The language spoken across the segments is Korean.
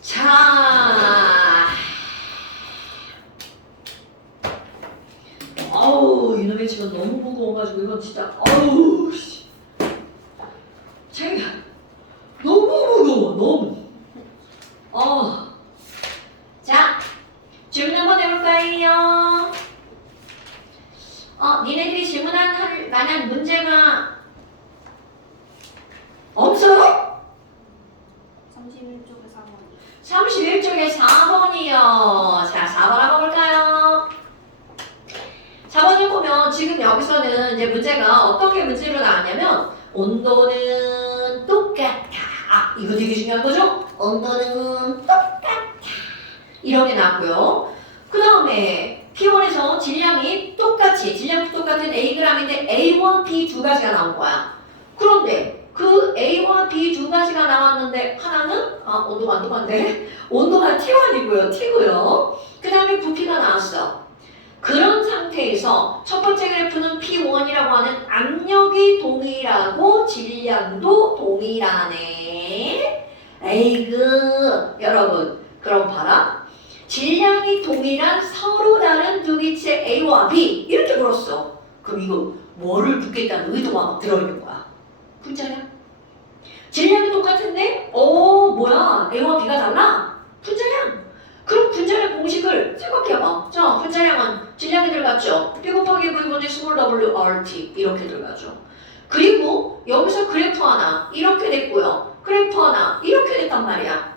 자, 어우 이놈의 집은 너무 무거워가지고 이건 진짜 어우 씨. 제가 너무 무거워 너무. 자 질문 한번 해볼까요? 니네들이 질문할 만한 문제가 없어요? 31쪽에 4번. 31쪽에 4번이요. 자, 4번 한번 볼까요? 4번을 보면 지금 여기서는 이제 문제가 어떻게 문제로 나왔냐면 온도는 똑같아. 이거 되게 중요한 거죠? 온도는 똑같아. 이런 게 나왔고요. 그 다음에 P1에서 질량이 똑같은 Ag인데 A와 B 두 가지가 나온 거야. 그런데 그 A와 B 두 가지가 나왔는데 하나는 온도가 안 똑같네. 온도가 T1이고요. 그 다음에 부피가 나왔어. 그런 상태에서 첫 번째 그래프는 P1이라고 하는 압력이 동일하고 질량도 동일하네. 에이그 여러분 그럼 봐라. 질량이 동일한 서로 다른 두 기체 A와 B 이렇게 물었어. 그럼 이거 뭐를 묻겠다는 의도가 막 들어있는 거야. 분자량. 질량이 똑같은데 뭐야 A와 B가 달라? 분자량. 그럼 분자량 공식을 생각해봐. 자, 분자량은 질량이 들어갔죠. P 곱하기 V분의 스몰 WRT 이렇게 들어가죠. 그리고 여기서 그래프 하나 이렇게 됐고요. 그래프 하나 이렇게 됐단 말이야.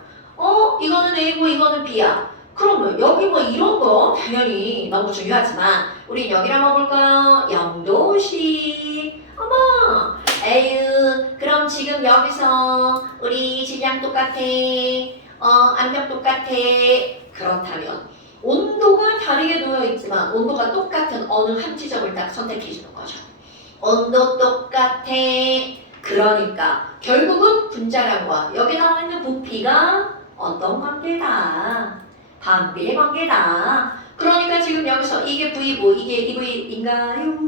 이거는 A고 이거는 B야. 그러면 여기 뭐 이런 거 당연히 너무 중요하지만 우리 여기를 한번 볼까요? 0도씨. 어머 에휴 그럼 지금 여기서 우리 질량 똑같아. 압력 똑같아. 그렇다면 온도가 다르게 놓여있지만 온도가 똑같은 어느 한 지점을 딱 선택해주는 거죠. 온도 똑같아. 그러니까 결국은 분자량과 여기 나와있는 부피가 어떤 관계다? 반비례 관계다. 그러니까 지금 여기서 이게 V고 이게 EV인가요?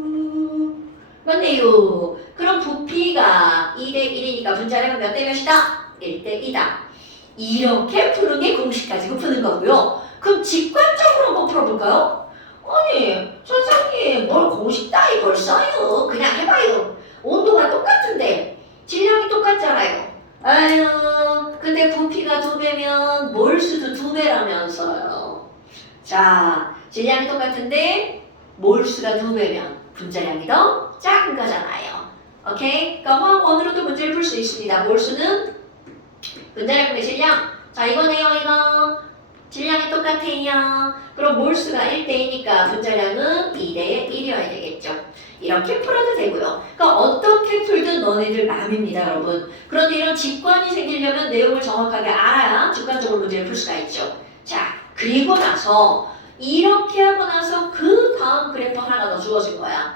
맞네요. 그럼 부피가 2대1이니까 분자량은 몇 대 몇이다? 1대2다. 이렇게 푸는 게 공식 가지고 푸는 거고요. 그럼 직관적으로 한번 풀어볼까요? 아니 선생님 뭘 공식 따위 벌써요. 그냥 해봐요. 온도가 똑같은데 질량이 똑같잖아요. 아유 근데 부피가 2배면 몰수도 2배라면서요. 자 질량이 똑같은데 몰수가 2배면 분자량이 더 작은 거잖아요. 오케이? 그러니까 화학원으로도 문제를 풀 수 있습니다. 몰수는 분자량분의 질량. 자 이거네요 이거. 질량이 똑같아요. 그럼 몰수가 1대2니까 분자량은 2대1이어야 되겠죠. 이렇게 풀어도 되고요. 그러니까 어떻게 풀든 너네들 마음입니다 여러분. 그런데 이런 직관이 생기려면 내용을 정확하게 알아야 주관적으로 문제를 풀 수가 있죠. 자 그리고 나서 이렇게 하고 나서 그 다음 그래프 하나가 더 주어진 거야.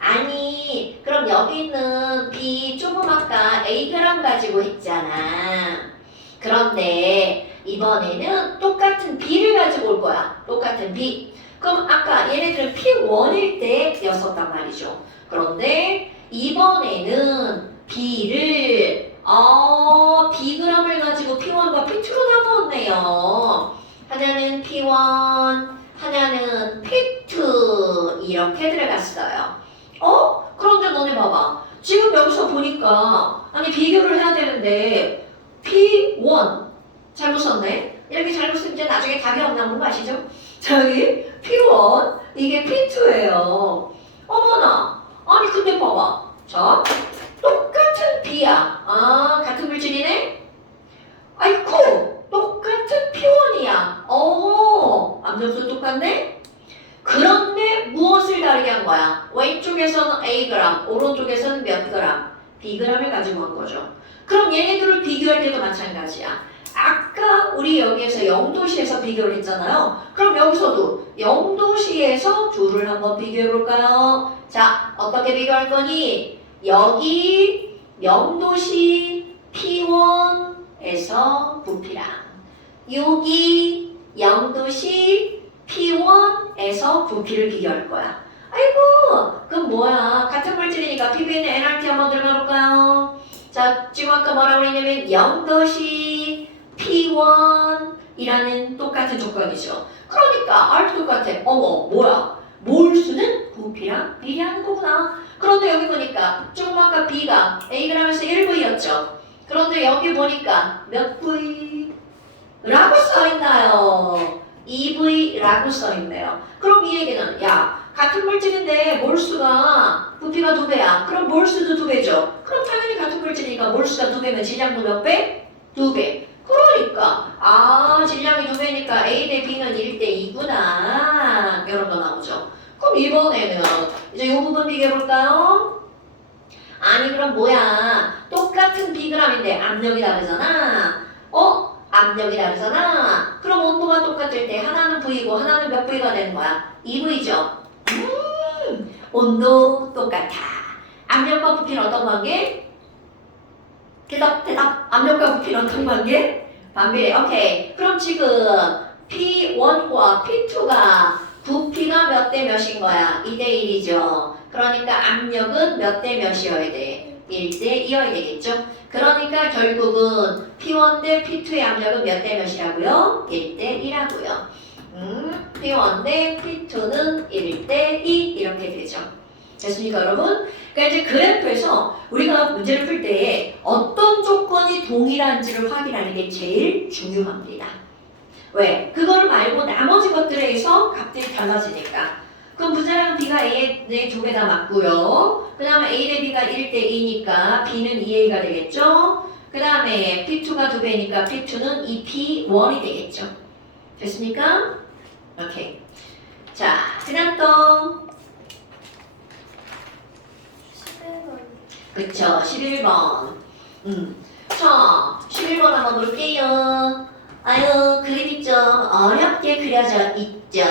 아니 그럼 여기 있는 B 조금 아까 Ag 가지고 했잖아. 그런데 이번에는 똑같은 B를 가지고 올 거야. 똑같은 B. 그럼 아까 얘네들은 P1일 때였었단 말이죠. 그런데 이번에는 B를 Bg을 가지고 P1과 P2로 나누었네요. 하나는 P1, 하나는 P2 이렇게 들어갔어요. 그런데 너네 봐봐. 지금 여기서 보니까 아니 비교를 해야 되는데 P1 잘못 썼네. 이렇게 잘못 쓰면 이제 나중에 답이 안 나오는 거 아시죠? 저기 P1 이게 P2예요. 어머나 아니 근데 봐봐. 자 똑같은 B야. 같은 물질이네. 아이쿠 똑같은 P1이야. 압력도 똑같네. 그런데 무엇을 다르게 한 거야? 왼쪽에서는 Ag, 오른쪽에서는 몇 그램? Bg을 가지고 한 거죠. 그럼 얘네들을 비교할 때도 마찬가지야. 아까 우리 여기에서 0도시에서 비교를 했잖아요. 그럼 여기서도 0도시에서 둘을 한번 비교해 볼까요? 자, 어떻게 비교할 거니? 여기 0도시 P1에서 부피랑 여기 0도시 P1에서 부피를 비교할 거야. 아이고, 그럼 뭐야? 같은 물질이니까 PB는 NRT 한번 들어가 볼까요? 자, 지금 아까 뭐라고 그랬냐면 0덧이 P1이라는 똑같은 조건이죠. 그러니까 R도 똑같아. 어머, 뭐야? 몰수는 부피랑 비례하는 거구나. 그런데 여기 보니까 조금 아까 B가 Ag에서 1V였죠. 그런데 여기 보니까 몇 V? 라고 써있나요? 2V라고 써있네요. 그럼 이 얘기는 야, 같은 물질인데 몰수가 부피가 2배야. 그럼 몰수도 2배죠. 그럼 당연히 같은 물질이니까 몰수가 2배면 질량도 몇 배? 2배. 그러니까 질량이 2배니까 A 대 B는 1대 2구나. 이런 거 나오죠. 그럼 이번에는 이제 이 부분 비교해볼까요? 아니 그럼 뭐야? 똑같은 Bg인데 압력이 다르잖아. 압력이 다르잖아. 그럼 온도가 똑같을 때 하나는 V고 하나는 몇 V가 되는 거야? 2V죠. 온도 똑같아. 압력과 부피는 어떤 관계? 대답. 압력과 부피는 어떤 관계? 반비례. 오케이. 그럼 지금 P1과 P2가 부피가 몇 대 몇인 거야? 2대 1이죠. 그러니까 압력은 몇 대 몇이어야 돼? 1대 2여야 되겠죠? 그러니까 결국은 P1 대 P2의 압력은 몇 대 몇이라고요? 1대 1하고요. P1 대 P2는 1대 2 이렇게 되죠. 됐습니까 여러분? 그러니까 이제 그래프에서 우리가 문제를 풀 때 어떤 조건이 동일한지를 확인하는 게 제일 중요합니다. 왜? 그거를 말고 나머지 것들에 의해서 값들이 달라지니까. 그럼 부자랑 B가 A에 두 개 다 맞고요. 그 다음에 A 대 B가 1대 2니까 B는 2A가 되겠죠. 그 다음에 P2가 2배니까 P2는 2P1이 되겠죠. 됐습니까? 오케이. 자, 그 다음 또. 그쵸, 11번. 자, 11번 한번 볼게요. 아유, 그림이 좀 어렵게 그려져 있죠.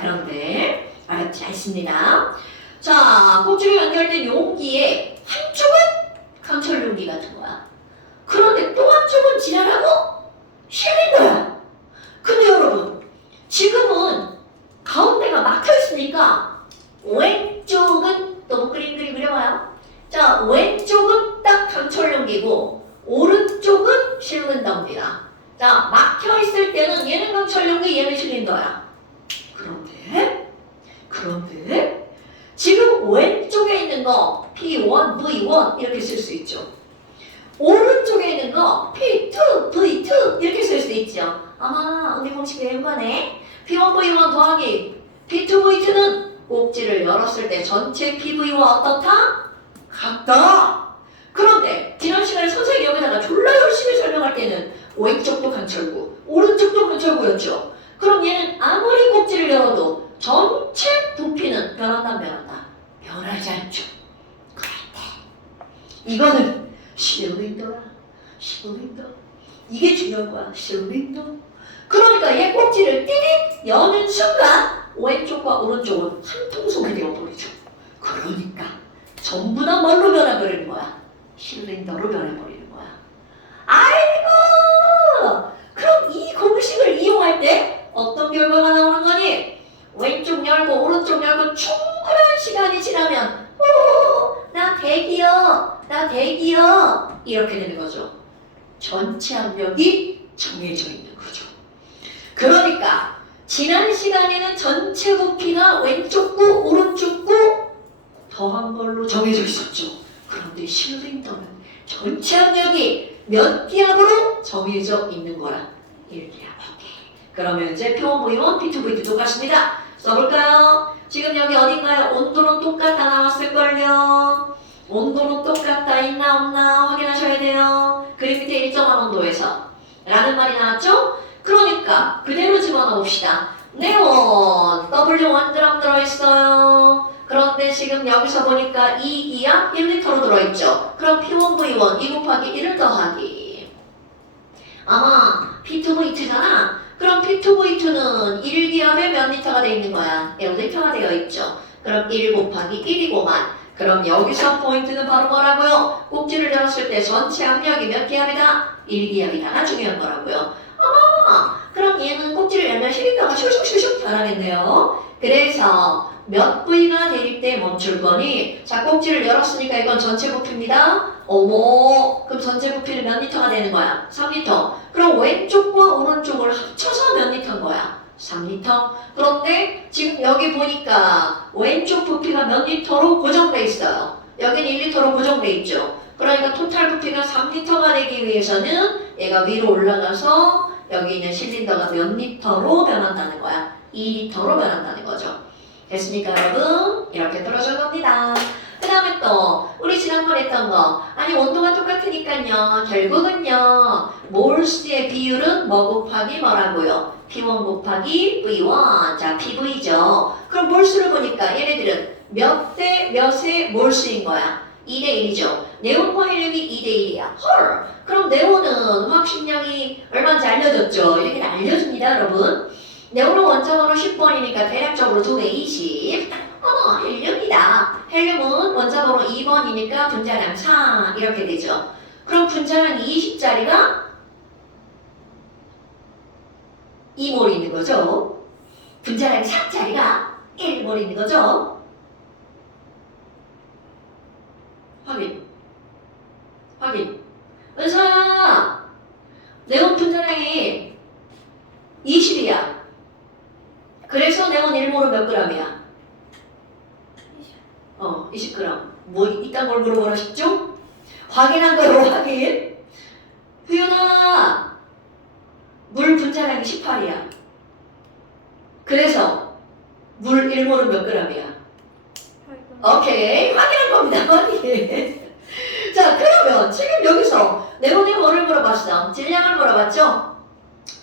그런데 어렵지 않습니다. 자, 꼭지로 연결된 용기에 한쪽은 강철 용기 같은 거야. 그런데 또 한쪽은 지나가고 실린더야. 근데 여러분, 지금은 가운데가 막혀 있으니까 왼쪽은 또 그림 그려봐요. 자, 왼쪽은 딱 강철 용기고 오른쪽은 실린더입니다. 자, 막혀 있을 때는 얘는 강철 용기, 얘는 실린더야. 그런데 지금 왼쪽에 있는 거 P1, V1 이렇게 쓸 수 있죠. 오른쪽에 있는 거 P2, V2 이렇게 쓸 수 있죠. 우리 공식 외운 거네. P1, V1 더하기 P2, V2는 꼭지를 열었을 때 전체 PV와 어떻다? 같다. 그런데 지난 시간에 선생님이 여기다가 졸라 열심히 설명할 때는 왼쪽도 강철구, 오른쪽도 강철구였죠. 그럼 얘는 아무리 꼭지를 열어도 전체 부피는 변한다? 변하지 않죠. 그런데 이거는 실린더야. 이게 중요한 거야. 실린더. 그러니까 얘 꼭지를 띠릭 여는 순간 왼쪽과 오른쪽은 한 통속이 되어버리죠. 그러니까 전부 다 뭘로 변해버리는 거야? 실린더로 변해버리는 거야. 아이고! 그럼 이 공식을 이용할 때 어떤 결과가 나오는 거니? 왼쪽 열고 오른쪽 열고 충분한 시간이 지나면 나 대기요 이렇게 되는 거죠. 전체 압력이 정해져 있는 거죠. 그러니까 지난 시간에는 전체 부피가 왼쪽 구 오른쪽 구 더한 걸로 정해져 있었죠. 그런데 실린더는 전체 압력이 몇 기압으로 정해져 있는 거라. 1기압. 그러면 이제 P1, V1, P2, V2 똑같습니다. 써볼까요? 지금 여기 어딘가요? 온도는 똑같다 나왔을걸요. 온도는 똑같다 있나 없나 확인하셔야 돼요. 그림 밑에 일정한 온도에서 라는 말이 나왔죠? 그러니까 그대로 집어넣어 봅시다. 네온 W1g 들어있어요. 그런데 지금 여기서 보니까 2기압 1리터로 들어있죠. 그럼 P1V1 2 곱하기 1을 더하기 P2V2잖아. 그럼 P2V2는 1기압에 몇 리터가 되어 있는 거야? 1리터가 되어 있죠. 그럼 1 곱하기 1이고만. 그럼 여기서 포인트는 바로 뭐라고요? 꼭지를 열었을 때 전체 압력이 몇 기압이다? 1기압이다가 중요한 거라고요. 그럼 얘는 꼭지를 열면 실린더가 슉슉슉슉 변하겠네요. 그래서 몇 V가 대립 때 멈출 거니? 자, 꼭지를 열었으니까 이건 전체 부피입니다. 어머, 그럼 전체 부피는 몇 리터가 되는 거야? 3리터. 그럼 왼쪽과 오른쪽을 합쳐서 몇 리터인 거야? 3리터. 그런데 지금 여기 보니까 왼쪽 부피가 몇 리터로 고정돼 있어요. 여기는 1리터로 고정돼 있죠. 그러니까 토탈 부피가 3리터가 되기 위해서는 얘가 위로 올라가서 여기 있는 실린더가 몇 리터로 변한다는 거야? 2리터로 변한다는 거죠. 됐습니까, 여러분? 이렇게 떨어져 겁니다. 그 다음에 또 우리 지난번에 했던 거, 아니 온도가 똑같으니까요 결국은요 몰수의 비율은 뭐 곱하기 뭐라고요? P1 곱하기 V1. 자, PV죠. 그럼 몰수를 보니까 얘네들은 몇 대 몇의 몰수인 거야? 2대 1이죠. 네온과 헬륨이 2대 1이야. 헐! 그럼 네온은 화학식량이 얼마인지 알려줬죠? 이렇게 알려줍니다, 여러분. 네온은 원자번호 10번이니까 대략적으로 2배 20. 어머, 헬륨이다. 헬륨은 원자번호 2번이니까 분자량 4 이렇게 되죠. 그럼 분자량 20짜리가 2몰 있는 거죠. 분자량 4짜리가 1몰 있는 거죠. 확인. 은서야, 네온 분자량이 20이야. 그래서 네온 1몰은 몇 g이야? 20g. 뭐 이딴 걸 물어보라 싶죠? 확인한 거로 확인. 후연아, 물 분자량이 18이야. 그래서 물 1몰은 몇 g이야? 오케이, 확인한 겁니다. 확인. 자, 그러면 지금 여기서 네온의 뭐를 물어봤어? 질량을 물어봤죠?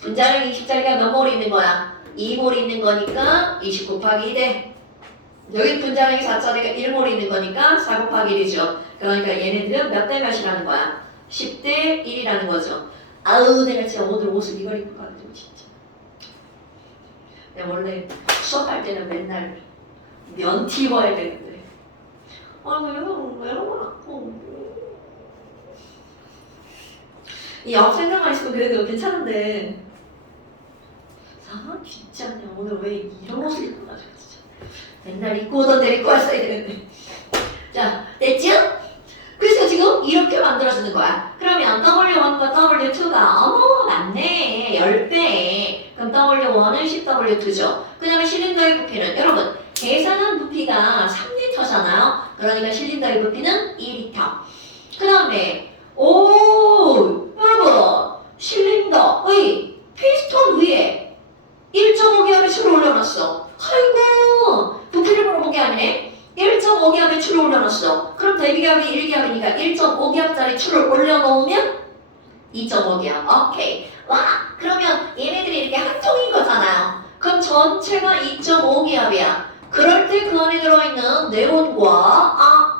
분자량 20짜리가 몇 몰이 있는 거야? 2몰이 있는 거니까 20 곱하기 2대. 여기 분자량이 4짜리가 1몰이 있는 거니까 4 곱하기 1이죠. 그러니까 얘네들은 몇 대 몇이라는 거야? 10대 1이라는 거죠. 아우, 내가 진짜 오늘 옷을 이걸 입고 가가지고 진짜. 내가 원래 수업할 때는 맨날 면티 입어야 되는데. 왜 이런 건 않고. 이 옆 생각만 있으면 그래도 괜찮은데. 진짜 오늘 왜 이런 옷을 입고 가지고 진짜. 맨날 입고 오던 데 입고 왔어야 되는데. 자, 됐죠? 그래서 지금 이렇게 만들어주는 거야. 그러면 W1과 W2가 어머 맞네 10배. 그럼 W1은 10W2죠. 그 다음에 실린더의 부피는 여러분 계산한 부피가 3리터잖아요. 그러니까 실린더의 부피는 2리터. 그 다음에 여러분 실린더의 피스톤 위에 1.5기압의 추를 올려놨어. 아이고 부피를 물어본 게 아니네. 1.5기압의 추를 올려놨어. 그럼 대비기압이 1기압이니까 1.5기압짜리 추를 올려놓으면 2.5기압. 오케이. 와, 그러면 얘네들이 이렇게 한 통인 거잖아요. 그럼 전체가 2.5기압이야. 그럴 때 그 안에 들어있는 네온과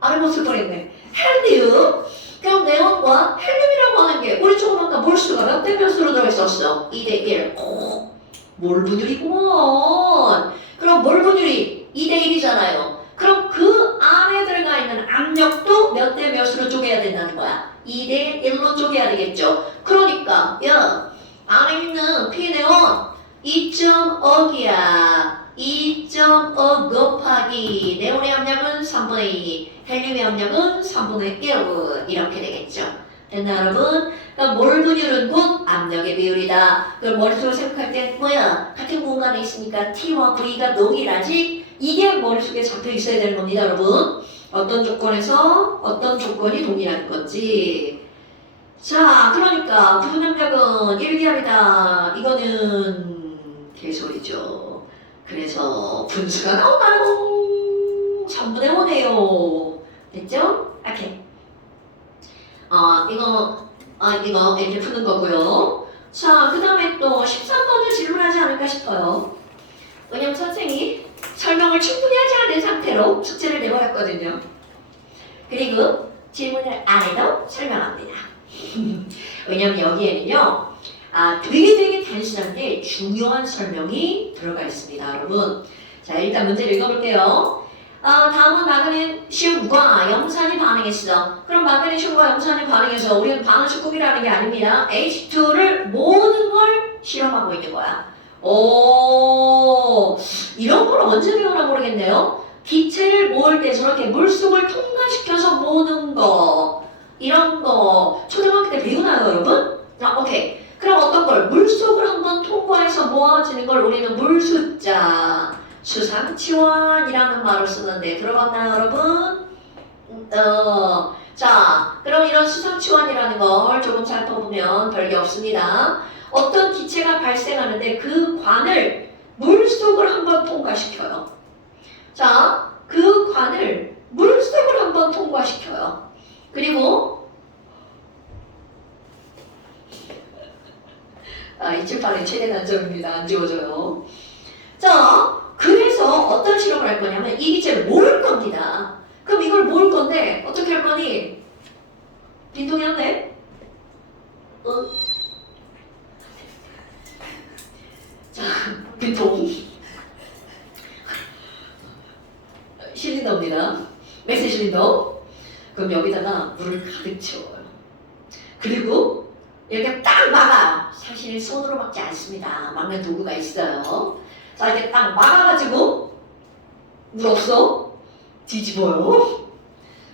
아래 못쓸 뻔했네. 헬륨. 그럼 네온과 헬륨이라고 하는 게 우리 조금 아까 몰수가 몇 대 몇으로 들어있었어? 2대 1. 몰 분율이구먼. 그럼 몰 분율이 2대 1이잖아요. 그럼 그 안에 들어가 있는 압력도 몇 대 몇으로 쪼개야 된다는 거야? 2대 1로 쪼개야 되겠죠. 그러니까 야, 안에 있는 P네온 2.5기야. 2.5 곱하기 네온의 압력은 3분의 2, 헬륨의 압력은 3분의 1 이렇게 되겠죠. 됐나 여러분? 그러니까 몰 분율은 곧 압력의 비율이다. 그걸 머릿속으로 생각할 때 뭐야? 같은 공간에 있으니까 T와 V가 동일하지? 이게 머릿속에 잡혀 있어야 되는 겁니다, 여러분. 어떤 조건에서 어떤 조건이 동일한 건지. 자, 그러니까 부분압력은 1기압이다. 이거는 개소리죠. 그래서 분수가 나오나요? 3분의 5네요. 됐죠? 오케이. 이거 이렇게 푸는 거고요. 자, 그 다음에 또 13번을 질문하지 않을까 싶어요. 왜냐면 선생님이 설명을 충분히 하지 않은 상태로 숙제를 내버렸거든요. 그리고 질문을 안 해도 설명합니다. 왜냐면 여기에는요, 되게 단순한데 중요한 설명이 들어가 있습니다, 여러분. 자, 일단 문제를 읽어볼게요. 다음은 마그네슘과 염산이 반응했어. 그럼 마그네슘과 염산이 반응해서 우리는 반응식국이라는 게 아닙니다. H2를 모든 걸 실험하고 있는 거야. 이런 걸 언제 배우나 모르겠네요. 기체를 모을 때 저렇게 물속을 통과시켜서 모으는 거, 이런 거 초등학교 때 배우나요, 여러분? 오케이. 그럼 어떤 걸? 물속을 한번 통과해서 모아지는 걸 우리는 물숫자, 수상치환이라는 말을 쓰는데 들어봤나요, 여러분? 자, 그럼 이런 수상치환이라는 걸 조금 살펴보면 별게 없습니다. 어떤 기체가 발생하는데 그 관을 물속을 한번 통과시켜요. 자, 그 관을 물속을 한번 통과시켜요. 그리고 이 칠판의 최대 단점입니다. 안 지워져요. 자, 그래서 어떤 실험을 할 거냐면 이 기체를 모을 겁니다. 그럼 이걸 모을 건데 어떻게 할 거니? 빈통이 하네? 자, 빈통 실린더입니다. 메스 실린더. 그럼 여기다가 물을 가득 채워요. 그리고 이렇게 딱 막아요. 사실 손으로 막지 않습니다. 막는 도구가 있어요. 자, 이렇게 딱 막아가지고 물 없어? 뒤집어요.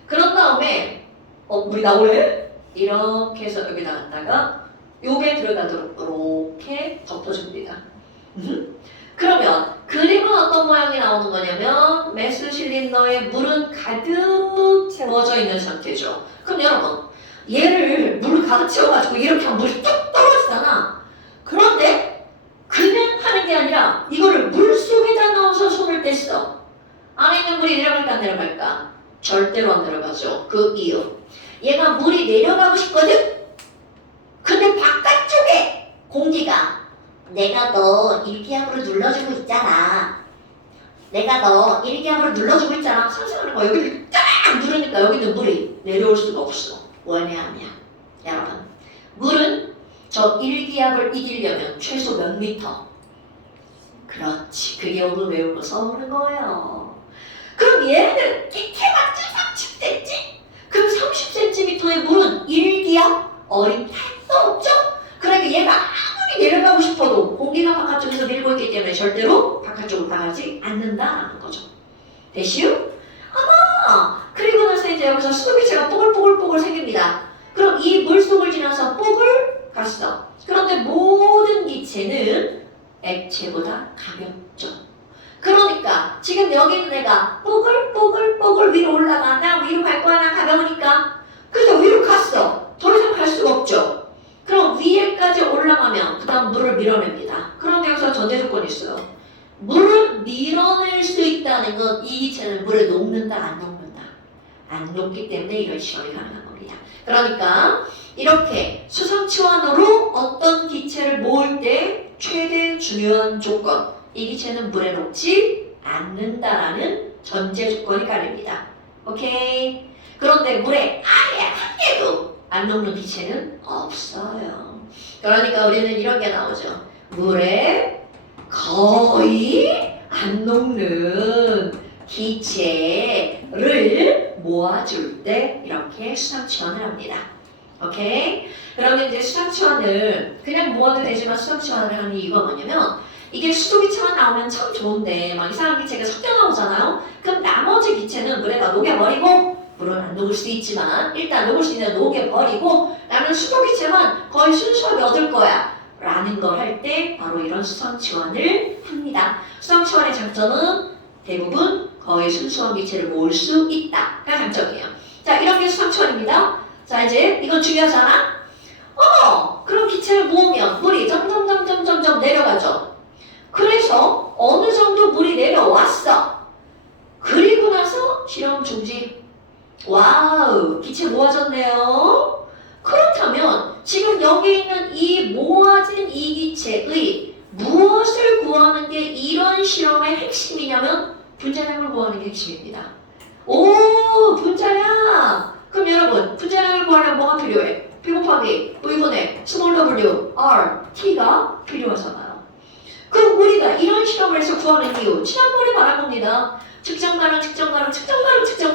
그런 다음에 물이 나오래? 이렇게 해서 여기다 갖다가 요게 들어가도록 이렇게 덮어줍니다. 그러면 그림은 어떤 모양이 나오는 거냐면 메스 실린더에 물은 가득 채워져 있는 상태죠. 그럼 여러분 얘를 물을 가득 채워가지고 이렇게 하면 물이 뚝 떨어지잖아. 그런데 그냥 하는 게 아니라 이거를 물 속에다 넣어서 손을 뗐어. 안에 있는 물이 내려갈까 안 내려갈까? 절대로 안 내려가죠. 그 이유 얘가 물이 내려가고 싶거든? 근데 바깥쪽에 공기가 내가 너 일기압으로 눌러주고 있잖아. 내가 너 일기압으로 눌러주고 있잖아. 상상하는 거야. 여기를 딱 누르니까 여기는 물이 내려올 수가 없어. 왜냐하면 여러분 물은 저 일기압을 이기려면 최소 몇 미터? 그렇지. 그게 오늘 외우고서 오는 거예요. 그럼 얘는 밑에만 30cm? 그럼 30cm의 물은 일기압? 어린 택도 없죠? 그러니까 얘가 아무리 내려가고 싶어도 공기가 바깥쪽에서 밀고 있기 때문에 절대로 바깥쪽으로 나가지 않는다라는 거죠. 됐슈? 그리고 나서 이제 여기서 수소기체가 뽀글뽀글뽀글 생깁니다. 그럼 이 물속을 지나서 뽀글 갔어. 그런데 모든 기체는 액체보다 가볍죠. 그러니까 지금 여기 있는 애가 뽀글뽀글뽀글 위로 올라가. 나 위로 갈 거야. 나 가벼우니까. 그래서 위로 갔어. 더 이상 갈 수가 없죠. 그럼 위에까지 올라가면 그 다음 물을 밀어냅니다. 그럼 여기서 전제 조건이 있어요. 물을 밀어낼 수 있다는 건 이 기체는 물을 녹는다 안 녹는다? 안 녹기 때문에 이런 시험이 가능한 겁니다. 그러니까 이렇게 수상치환으로 어떤 기체를 모을 때 최대 중요한 조건, 이 기체는 물에 녹지 않는다라는 전제 조건이 가립니다. 오케이? 그런데 물에 아예 한 개도 안 녹는 기체는 없어요. 그러니까 우리는 이런 게 나오죠. 물에 거의 안 녹는 기체를 모아줄 때 이렇게 수상치환을 합니다. 오케이? 그러면 이제 수상치환을 그냥 모아도 되지만 수상치환을 하는 이유가 뭐냐면 이게 수소기체만 나오면 참 좋은데 막 이상한 기체가 섞여 나오잖아요. 그럼 나머지 기체는 물에다 녹여버리고 물은 안 녹을 수 있지만 일단 녹을 수 있는 녹여버리고 나는 수소기체만 거의 순수하게 얻을 거야 라는 걸 할 때 바로 이런 수상치환을 합니다. 수상치환의 장점은 대부분 거의 순수한 기체를 모을 수 있다. 그게 장점이에요. 자, 이런 게 수상치환입니다. 자, 이제 이건 중요하잖아. 그럼 기체를 모으면 물이 점점 내려가죠. 그래서 어느 정도 물이 내려왔어. 그리고 나서 실험 중지. 와우, 기체 모아졌네요. 그렇다면 지금 여기 있는 이 모아진 이 기체의 무엇을 구하는 게 이런 실험의 핵심이냐면 분자량을 구하는 게 핵심입니다. 오, 분자량! 그럼 여러분, 분자량을 구하려면 뭐가 필요해? P 곱하기 V분의 스몰 w r t가 필요하잖아요. 그럼 우리가 이런 실험을 해서 구하는 이유 지난번에 말한 겁니다. 측정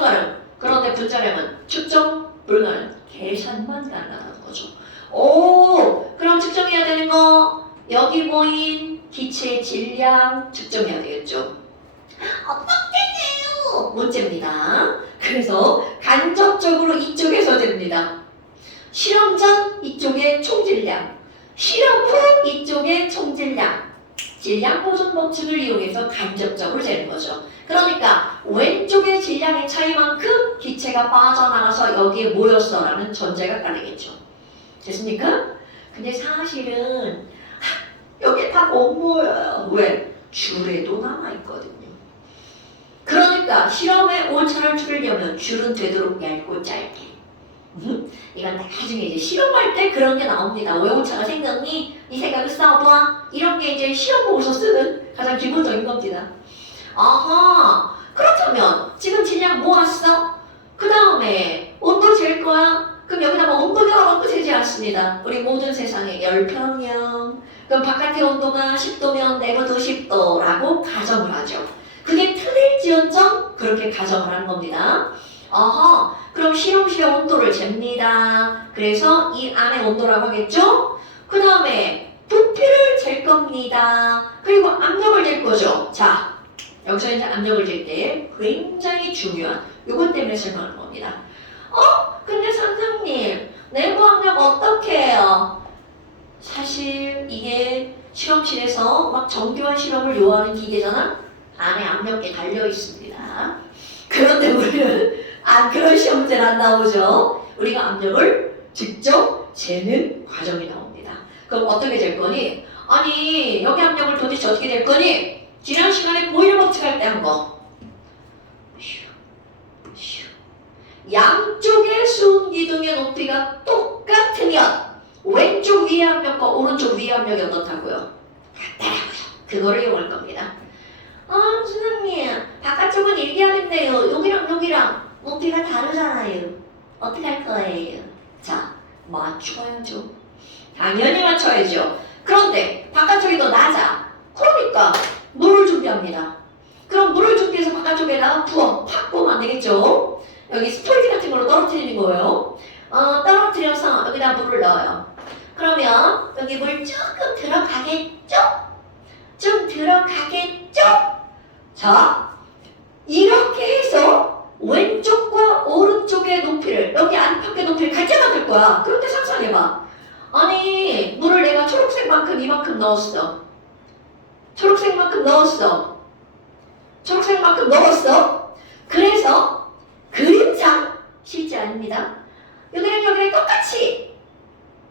가능. 그런데 분자량은 측정 불가능, 계산만 가능한 거죠. 오, 그럼 측정해야 되는 거 여기 모인 기체의 질량 측정해야 되겠죠. 어떻게 해요? 문제입니다. 그래서 간접적으로 이쪽에서 됩니다. 실험 전 이쪽의 총질량, 실험 후 이쪽의 총질량, 질량 보존 법칙을 이용해서 간접적으로 재는 거죠. 그러니까 왼쪽의 질량의 차이만큼 기체가 빠져나가서 여기에 모였어라는 전제가 깔리겠죠. 됐습니까? 근데 사실은 여기 다 못 모여요. 왜? 줄에도 남아있거든요. 그러니까 실험에 오차를 줄이려면 줄은 되도록 얇고 짧게. 이건 나중에 이제 실험할 때 그런 게 나옵니다. 왜 오차가 생겼니? 네 생각을 써봐. 이런 게 이제 시험 보고서 쓰는 가장 기본적인 겁니다. 아하, 그렇다면 지금 질량 모았어? 그 다음에 온도 잴 거야? 그럼 여기다가 온도계가 넣고 재지 않습니다. 우리 모든 세상에 열평형. 그럼 바깥의 온도가 10도면 내부도 10도라고 가정을 하죠. 그게 틀릴지언정 그렇게 가정을 하는 겁니다. 어허, 그럼 실험실의 온도를 잽니다. 그래서 이 안의 온도라고 하겠죠? 그 다음에 부피를 잴 겁니다. 그리고 압력을 잴 거죠. 자, 여기서 이제 압력을 잴 때 굉장히 중요한 요것 때문에 설명하는 겁니다. 근데 선생님, 내부 압력 어떻게 해요? 사실 이게 실험실에서 막 정교한 실험을 요하는 기계잖아? 안에 압력계 달려 있습니다. 그런데 우리는 그런 시험 문제는 안 나오죠. 우리가 압력을 직접 재는 과정이 나옵니다. 그럼 어떻게 될 거니? 아니, 여기 압력을 도대체 어떻게 될 거니? 지난 시간에 보이러 법칙할 때 한 거. 양쪽의 수은기둥의 높이가 똑같으면 왼쪽 위의 압력과 오른쪽 위의 압력이 어떻다고요? 같다라고요. 그거를 이용할 겁니다. 선생님, 바깥쪽은 일기압인데요. 여기랑 높이가 다르잖아요. 어떻게 할 거예요? 자, 맞춰야죠. 당연히 맞춰야죠. 그런데 바깥쪽이 더 낮아. 그러니까 물을 준비합니다. 그럼 물을 준비해서 바깥쪽에다가 팍 부으면 안 되겠죠? 여기 스포이트 같은 걸로 떨어뜨리는 거예요. 떨어뜨려서 여기다 물을 넣어요. 그러면 여기 물 조금 들어가겠죠? 좀 들어가겠죠? 자, 이렇게 해서 왼쪽과 오른쪽의 높이를, 여기 안팎의 높이를 같이 만들 거야. 그런데 상상해봐. 아니, 물을 내가 초록색만큼 이만큼 넣었어. 초록색만큼 넣었어. 그래서 그림상 실제 아닙니다. 여기랑 똑같이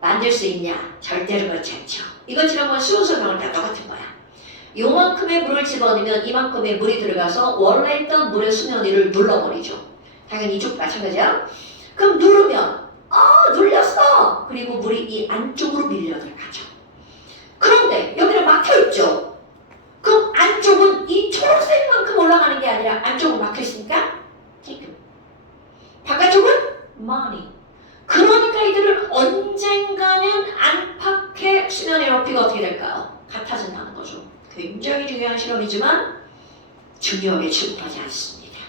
만들 수 있냐? 절대로 그렇지 않죠. 이건 지난번 수능 설명을 다 똑같은 거야. 요만큼의 물을 집어넣으면 이만큼의 물이 들어가서 원래 있던 물의 수면위를 눌러버리죠. 당연히 이쪽도 마찬가지야. 그럼 누르면 눌렸어. 그리고 물이 이 안쪽으로 밀려 들어가죠. 그런데 여기는 막혀있죠. 그럼 안쪽은 이 초록색만큼 올라가는 게 아니라 안쪽은 막혀있으니까 지금 바깥쪽은 많이. 그러니까 이들은 언젠가는 안팎의 수면의 높이가 어떻게 될까요? 같아진다는 거죠. 굉장히 중요한 실험이지만 중요하게 취급하지 않습니다.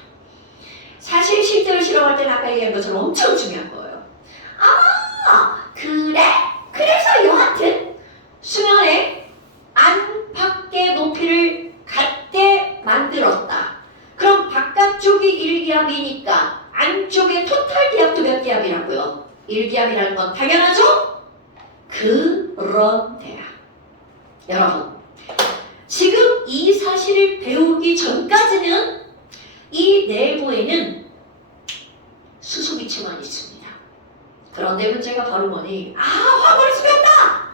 사실 실제로 실험할 때는 아까 얘기한 것처럼 엄청 중요한 거예요. 그래서 여하튼 수면의 안팎의 높이를 같게 만들었다. 그럼 바깥쪽이 1기압이니까 안쪽의 토탈 기압도 몇 기압이라고요? 1기압이라는 건 당연하죠? 그런데야 여러분, 지금 이 사실을 배우기 전까지는 이 내부에는 수소기체만 있습니다. 그런데 문제가 바로 뭐니? 화물이 숙였다!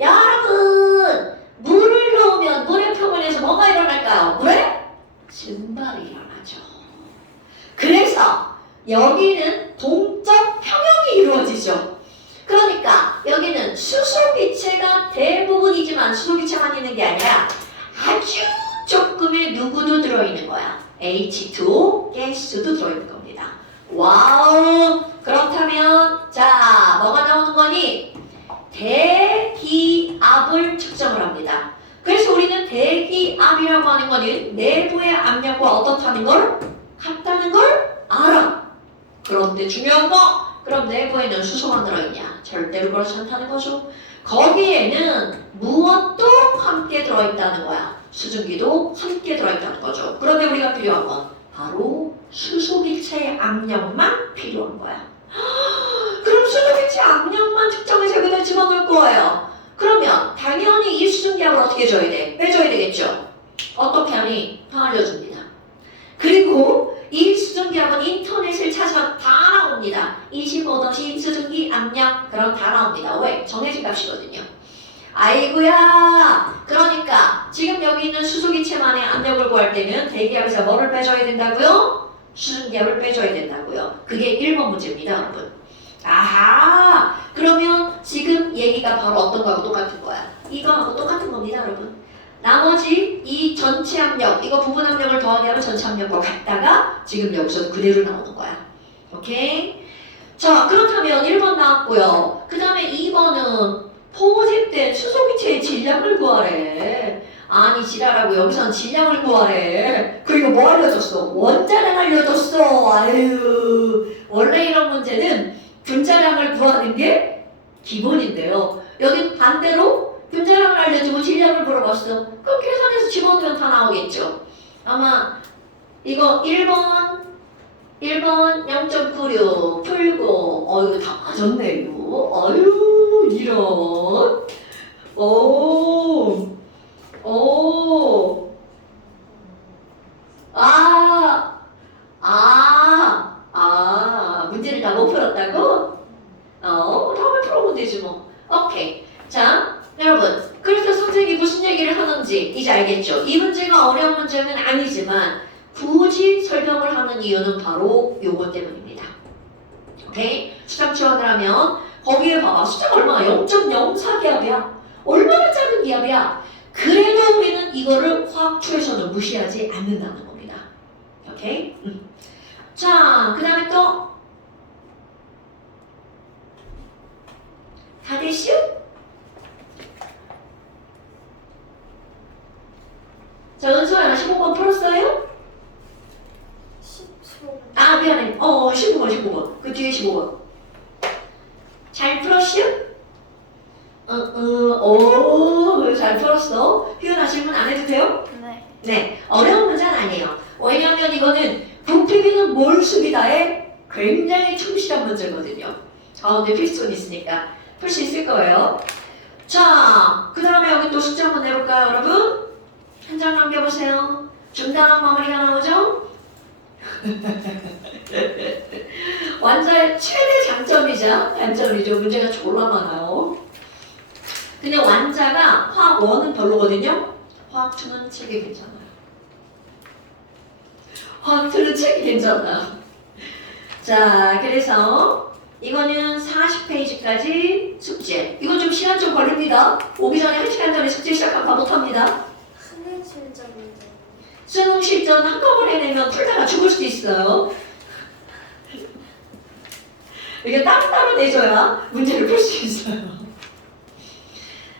여러분, 물을 넣으면 물의 표면에서 뭐가 일어날까요? 물에 증발이 일어나죠. 그래서 여기는 동적 평형이 이루어지죠. 그러니까 여기는 수소기체가 대부분이지만 수소기체만 있는 게 아니라 아주 조금의 누구도 들어있는 거야. H2O 가스도 들어있는 겁니다. 와우! 그렇다면 자, 뭐가 나오는 거니? 대기압을 측정을 합니다. 그래서 우리는 대기압이라고 하는 거는 내부의 압력과 어떻다는 걸? 같다는 걸 알아. 그런데 중요한 거, 그럼 내부에는 수소만 들어있냐? 절대로 그렇지 않다는 거죠. 거기에는 무엇도 함께 들어있다는 거야. 수증기도 함께 들어있다는 거죠. 그런데 우리가 필요한 건 바로 수소기체의 압력만 필요한 거야. 그럼 수소기체 압력만 측정해서 여기다 집어넣을 거예요. 그러면 당연히 이 수증기압을 어떻게 줘야 돼? 빼줘야 되겠죠. 어떻게 하니? 다 알려줍니다. 그리고 이 수증기압은 인터넷을 찾아서 다 나옵니다. 25도씨 수증기 압력 그럼 다 나옵니다. 왜? 정해진 값이거든요. 아이고야. 그러니까 지금 여기 있는 수소기체만의 압력을 구할 때는 대기압에서 뭐를 빼줘야 된다고요? 수증기압을 빼줘야 된다고요. 그게 1번 문제입니다, 여러분. 아하. 그러면 지금 얘기가 바로 어떤 거하고 똑같은 거야. 이거하고 똑같은 겁니다, 여러분. 나머지 이 전체 압력, 이거 부분 압력을 더하게 하면 전체 압력과 같다가 지금 여기서 그대로 나오는 거야. 오케이? 자, 그렇다면 1번 나왔고요. 그 다음에 2번은 포집된 수소기체의 질량을 구하래. 아니 지랄하고 여기선 질량을 구하래. 그리고 뭐 알려줬어? 원자량 알려줬어. 아유. 원래 이런 문제는 분자량을 구하는 게 기본인데요. 여기 반대로 분자량을 알려주고 질량을 물어봤어. 그럼 계산해서 집어넣으면 다 나오겠죠. 아마 이거 1번 0.96 풀고 이거 다 맞았네요. 아유 이런 문제를 다 못 풀었다고? 다음에 풀어보면 되지 뭐. 오케이. 자, 여러분. 그래서 선생님이 무슨 얘기를 하는지 이제 알겠죠? 이 문제가 어려운 문제는 아니지만 굳이 설명을 하는 이유는 바로 요것 때문입니다. 오케이? 수장 지원을 하면 거기에 봐봐. 숫자가 얼마나 0.04기압이야. 얼마나 작은 기압이야. 그래도 우리는 이거를 화학초에서는 무시하지 않는다는 겁니다. 오케이? 자, 그 다음에 또 가데슈? 자, 은수야 15번 풀었어요? 15번. 미안해. 15번. 그 뒤에 15번. 잘 풀었슈? 잘 풀었어. 희연아 질문 안 해도 돼요? 네. 네. 어려운 문제는 아니에요. 왜냐면 이거는 부피기는 몰수기다에 굉장히 충실한 문제거든요. 가운데 필수는 있으니까 풀 수 있을 거예요. 자, 그 다음에 여기 또 숙제 한번 내볼까요, 여러분? 한 장 남겨보세요. 중단한 마무리가 나오죠? 완자의 최대 장점이자 단점이죠. 문제가 졸라 많아요. 근데 완자가 화학 1은 별로거든요. 화학 2는 책이 괜찮아요. 화학 2는 책이 괜찮아요. 자, 그래서 이거는 40페이지까지 숙제. 이거 좀 시간 좀 걸립니다. 오기 전에 1시간 전에 숙제 시작하면 다 못합니다. 수능 실적인데. 수능 실전 한꺼번에 내면 풀다가 죽을 수도 있어요. 이게 따로따로 내줘야 문제를 풀 수 있어요.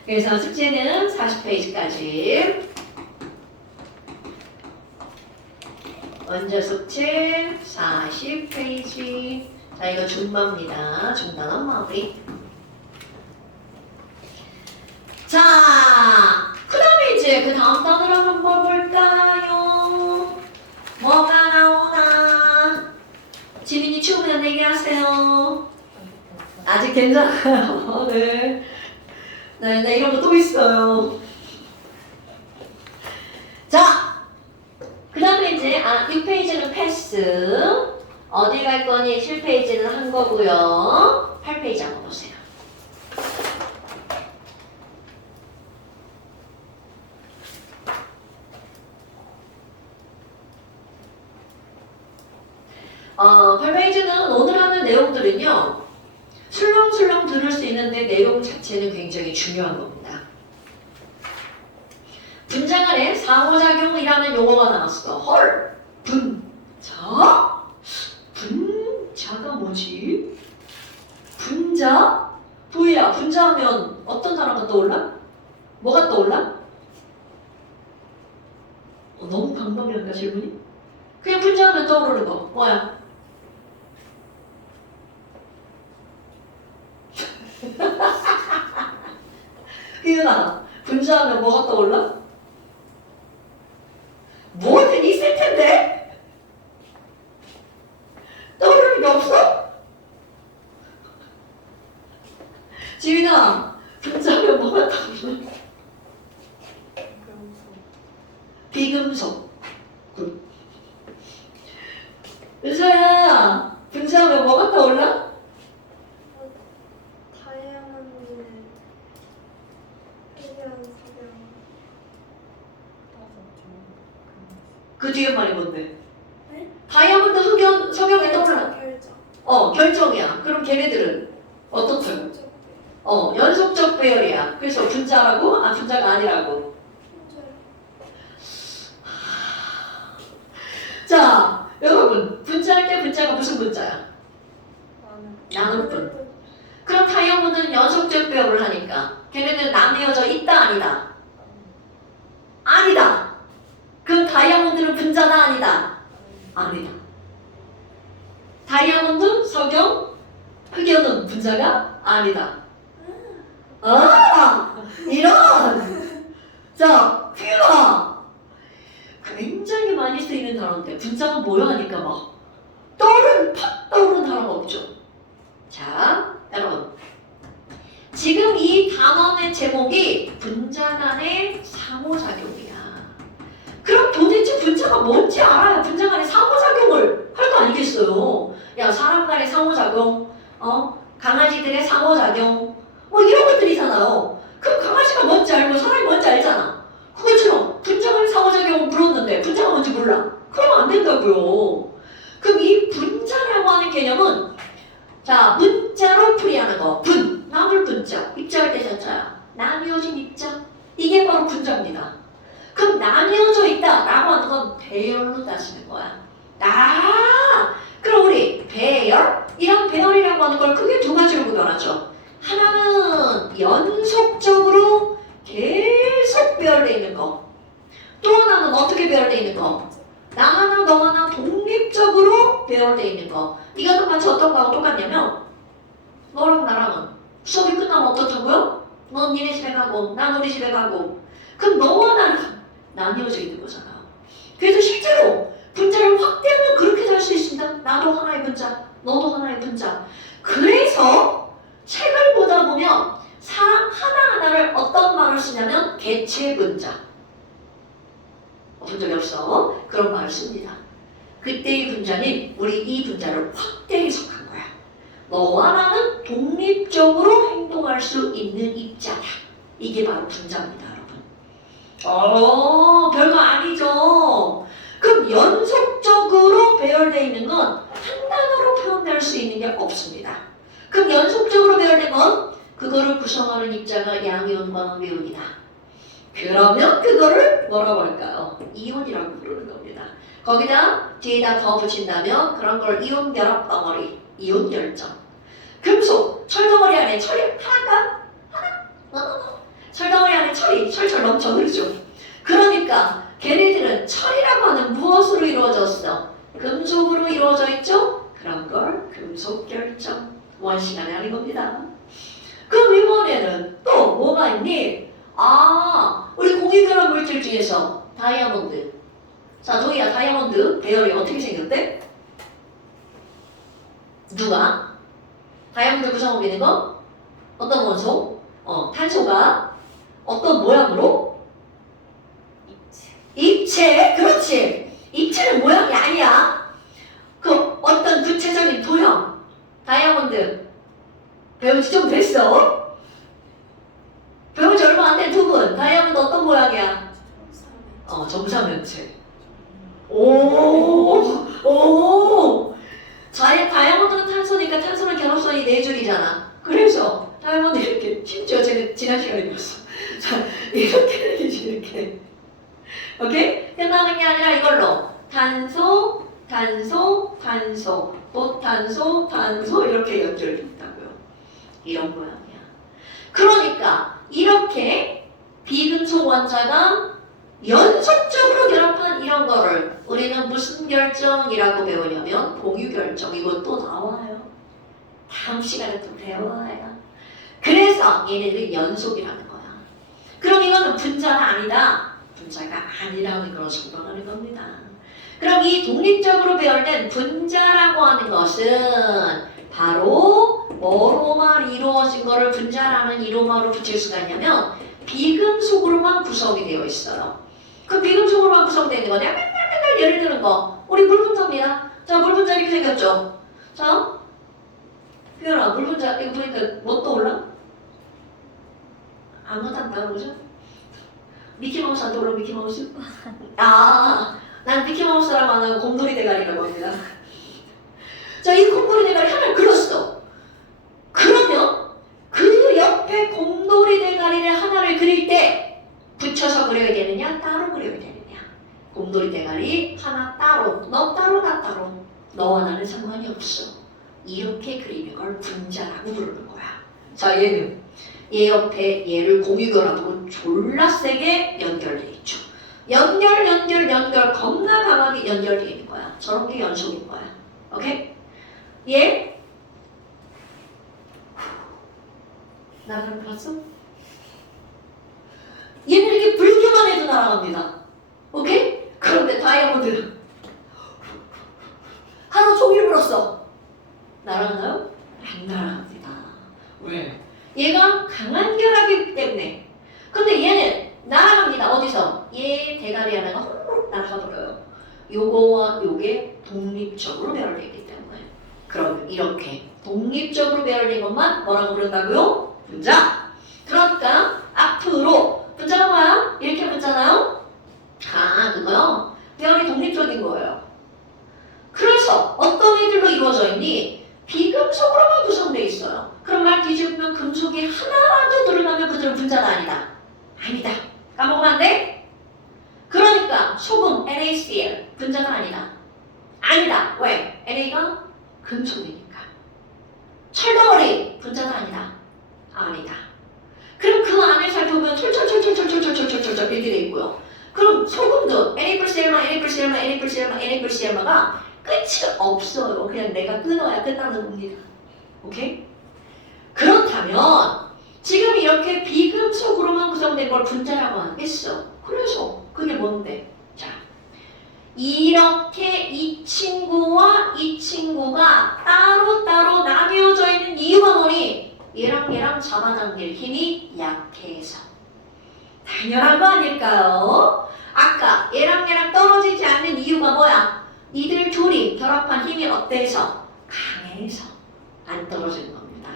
그래서 숙제는 40페이지까지. 먼저 숙제 40페이지. 자, 이거 중마입니다. 중단한 마무리. 자, 그 다음에 이제 그 다음 단어를 한번 볼까요? 뭐가 나오나? 지민이 추우면 얘기하세요. 아직 괜찮아요. 네. 네, 이런 거 또 있어요. 자, 그 다음에 이제 6페이지는 패스. 어디 갈 거니? 7페이지는 한 거고요. 8페이지 한번 보세요. 어, 8페이지는 오늘 하는 내용들은요. 술렁술렁 들을 수 있는데 내용 자체는 굉장히 중요한 겁니다. 분자간의 상호작용이라는 용어가 나왔어. 헐! 분자? 분자가 뭐지? 분자? 도희야, 분자하면 어떤 단어가 떠올라? 뭐가 떠올라? 너무 방방이란가 질문이? 그냥 분자하면 떠오르는 거 뭐야? 희은아, 분자하면 뭐가 떠올라? 뭐든 있을 텐데? 떠오르는 게 없어? 지민아, 분자하면 뭐가 떠올라? 비금속. 굿. 은서야, 분자하면 뭐가 떠올라? 다이아몬드 해변 석영 그 뒤에 말이 뭔데? 네? 다이아몬드 흑연, 석영에 떠올라. 결정 결정이야. 그럼 걔네들은 어떻다고? 연속적 배열이야. 그래서 분자라고? 아, 분자가 아니라고. 자, 여러분, 분자할 때 분자가 무슨 분자야? 나눗분. 그럼 다이아몬드는 연속적 배열을 하니까 걔네들은 나뉘어져 있다, 아니다? 아니다. 그럼 다이아몬드는 분자다, 아니다? 아니다. 다이아몬드, 석영, 흑연은 분자가 아니다. 이런! 자, 퓨마! 굉장히 많이 쓰이는 단어인데 분자가 뭐야 하니까 막 팍 떠오르는 단어가 없죠. 자, 여러분. 지금 이 단원의 제목이 분자 간의 상호작용이야. 그럼 도대체 분자가 뭔지 알아야 분자 간의 상호작용을 할 거 아니겠어요? 야, 사람 간의 상호작용, 강아지들의 상호작용, 이런 것들이잖아요. 그럼 강아지가 뭔지 알고 사람이 뭔지 알잖아. 그것처럼 분자 간의 상호작용을 물었는데 분자가 뭔지 몰라. 그러면 안 된다고요. 그럼 이 분자라고 하는 개념은 자, 문자로 풀이하는 거. 나눌 분자. 입자할 때 자자야. 나뉘어진 입자. 이게 바로 분자입니다. 그럼 나뉘어져 있다라고 하는 건 배열로 따지는 거야. 그럼 우리 배열? 이런 배열이라고 하는 걸 크게 두 가지로 구별하죠. 하나는 연속적으로 계속 배열되어 있는 거. 또 하나는 어떻게 배열되어 있는 거? 나 하나 너 하나 독립적으로 배열되어 있는 거. 이것도 마치 어떤 거하고 똑같냐면 너랑 나랑은 수업이 끝나면 어떻다고요? 넌 니네 집에 가고 난 우리 집에 가고. 그럼 너와 나는 나뉘어져 있는 거잖아. 그래서 실제로 분자를 확대하면 그렇게 될 수 있습니다. 나도 하나의 분자, 너도 하나의 분자. 그래서 책을 보다 보면 사람 하나하나를 어떤 말을 쓰냐면 개체 분자. 본 적이 없어? 그런 말을 씁니다. 그때의 분자는 우리 이 분자를 확대 해석한 거야. 너와 나는 독립적으로 행동할 수 있는 입자다. 이게 바로 분자입니다, 여러분. 별거 아니죠. 그럼 연속적으로 배열되어 있는 건 한 단어로 표현될 수 있는 게 없습니다. 그럼 연속적으로 배열된 건 그거를 구성하는 입자가 양이온과 미온이다. 그러면 그거를 뭐라고 할까요? 이온이라고 부르는 겁니다. 거기다 뒤에다 더 붙인다면 그런 걸 이온 결합 덩어리, 이온 결정. 금속, 철덩어리 안에 철이 하나가? 하나? 철덩어리 안에 철이 철철 넘쳐 흐르죠. 그러니까 걔네들은 철이라고 하는 무엇으로 이루어졌어? 금속으로 이루어져 있죠? 그런 걸 금속 결정. 원시간에 하는 겁니다. 그럼 이번에는 또 뭐가 있니? 우리 공유결합 물질 중에서 다이아몬드. 자, 동희야, 다이아몬드 배열이 어떻게 생겼대? 누가? 다이아몬드 구성원 있는 거? 어떤 원소? 탄소가 어떤 모양으로? 입체. 그렇지. 입체는 모양이 아니야. 그 어떤 구체적인 도형. 다이아몬드 배운 지 좀 됐어? 배운 지 얼마 안 된 두 분. 다이아몬드 어떤 모양이야? 정사면체. 다이아몬드는 탄소니까 탄소는 결합선이 4줄이잖아. 그래서 다이아몬드 이렇게 심지어 제가 지난 시간에 봤어. 자, 이렇게 이렇게. 오케이? 끝나는 게 아니라 이걸로 탄소, 보탄소 이렇게 연결이 있다고요. 이런 모양이야. 그러니까 이렇게 비금속 원자가 연속적으로 결합한 이런 거를 우리는 무슨 결정이라고 배우냐면 공유 결정. 이것도 나와요. 다음 시간에 또 배워요. 그래서 얘네들 연속이라는 거야. 그럼 이거는 분자가 아니다. 분자가 아니라는 걸 설명하는 겁니다. 그럼 이 독립적으로 배열된 분자라고 하는 것은 바로 뭐로만 이루어진 거를 분자라는 이름으로 붙일 수가 있냐면 비금속으로만 구성이 되어 있어요. 그 비금속으로만 구성되어 있는 거냐? 맨날 예를 드는 거. 우리 물 분자입니다. 자, 물 분자 이렇게 생겼죠? 자, 표현아, 물 분자 이거 보니까 뭐 떠올라? 아무것도 안 떠오르죠? 미키마우스 안 떠올라, 미키마우스? 난 미키마우스라고 하는 곰돌이 대가리라고 합니다. 자, 이 곰돌이 대가리 하나를 그렸어. 그러면 그 옆에 곰돌이 대가리를 하나를 그릴 때 붙여서 그려야 되느냐? 따로 그려야 되느냐? 곰돌이 대가리 하나 따로, 너 따로 나 따로. 너와 나는 상관이 없어. 이렇게 그리는 걸 분자라고 부르는 거야. 자, 얘는 얘 옆에 얘를 공유결합으로 졸라 세게 연결돼 있죠. 연결 겁나 강하게 연결되어 있는 거야. 저런 게 연속인 거야. 오케이? 얘 나랑 봤어? 얘는 이렇게 불기만 해도 날아갑니다. 오케이? 그런데 다이아몬드는 하루 종일 불었어. 날아가나요? 안 날아갑니다. 왜? 얘가 강한 결합이기 때문에. 근데 얘는 날아갑니다. 어디서? 얘 대가리 하나가 홀로 날아가버려요. 요거와 요게 독립적으로 배열되어 있기 때문에. 그럼 이렇게 독립적으로 배열된 것만 뭐라고 부른다고요? 분자. 그러니까 앞으로 분자가 뭐야? 이렇게 붙잖아요? 그거요? 배열이 독립적인 거예요. 그래서 어떤 애들로 이루어져 있니? 비금속으로만 구성되어 있어요. 그럼 말 뒤집으면 금속이 하나라도 들어가면 그들은 분자가 아니다. 아니다. 까먹으면 안 돼? 그러니까 소금 NaCl 분자가 아니다. 아니다. 왜? NA가 금속이니까. 철덩어리 분자가 아니다. 아니다. 그럼 그 안에 살펴보면 철철철철철철철철철철 이렇게 돼 있고요. 그럼 소금도 NaCl가 끝이 없어요. 그냥 내가 끊어야 끝나는 겁니다. 오케이? 그렇다면 지금 이렇게 비금속으로만 구성된 걸 분자라고 하겠어. 그래서 그게 뭔데? 자, 이렇게 이 친구와 이 친구가 따로따로 나뉘어져 있는 이유가 뭐니? 얘랑 얘랑 잡아당길 힘이 약해서. 당연한 거 아닐까요? 아까 얘랑 얘랑 떨어지지 않는 이유가 뭐야? 이들 둘이 결합한 힘이 어때서? 강해서 안 떨어지는 겁니다.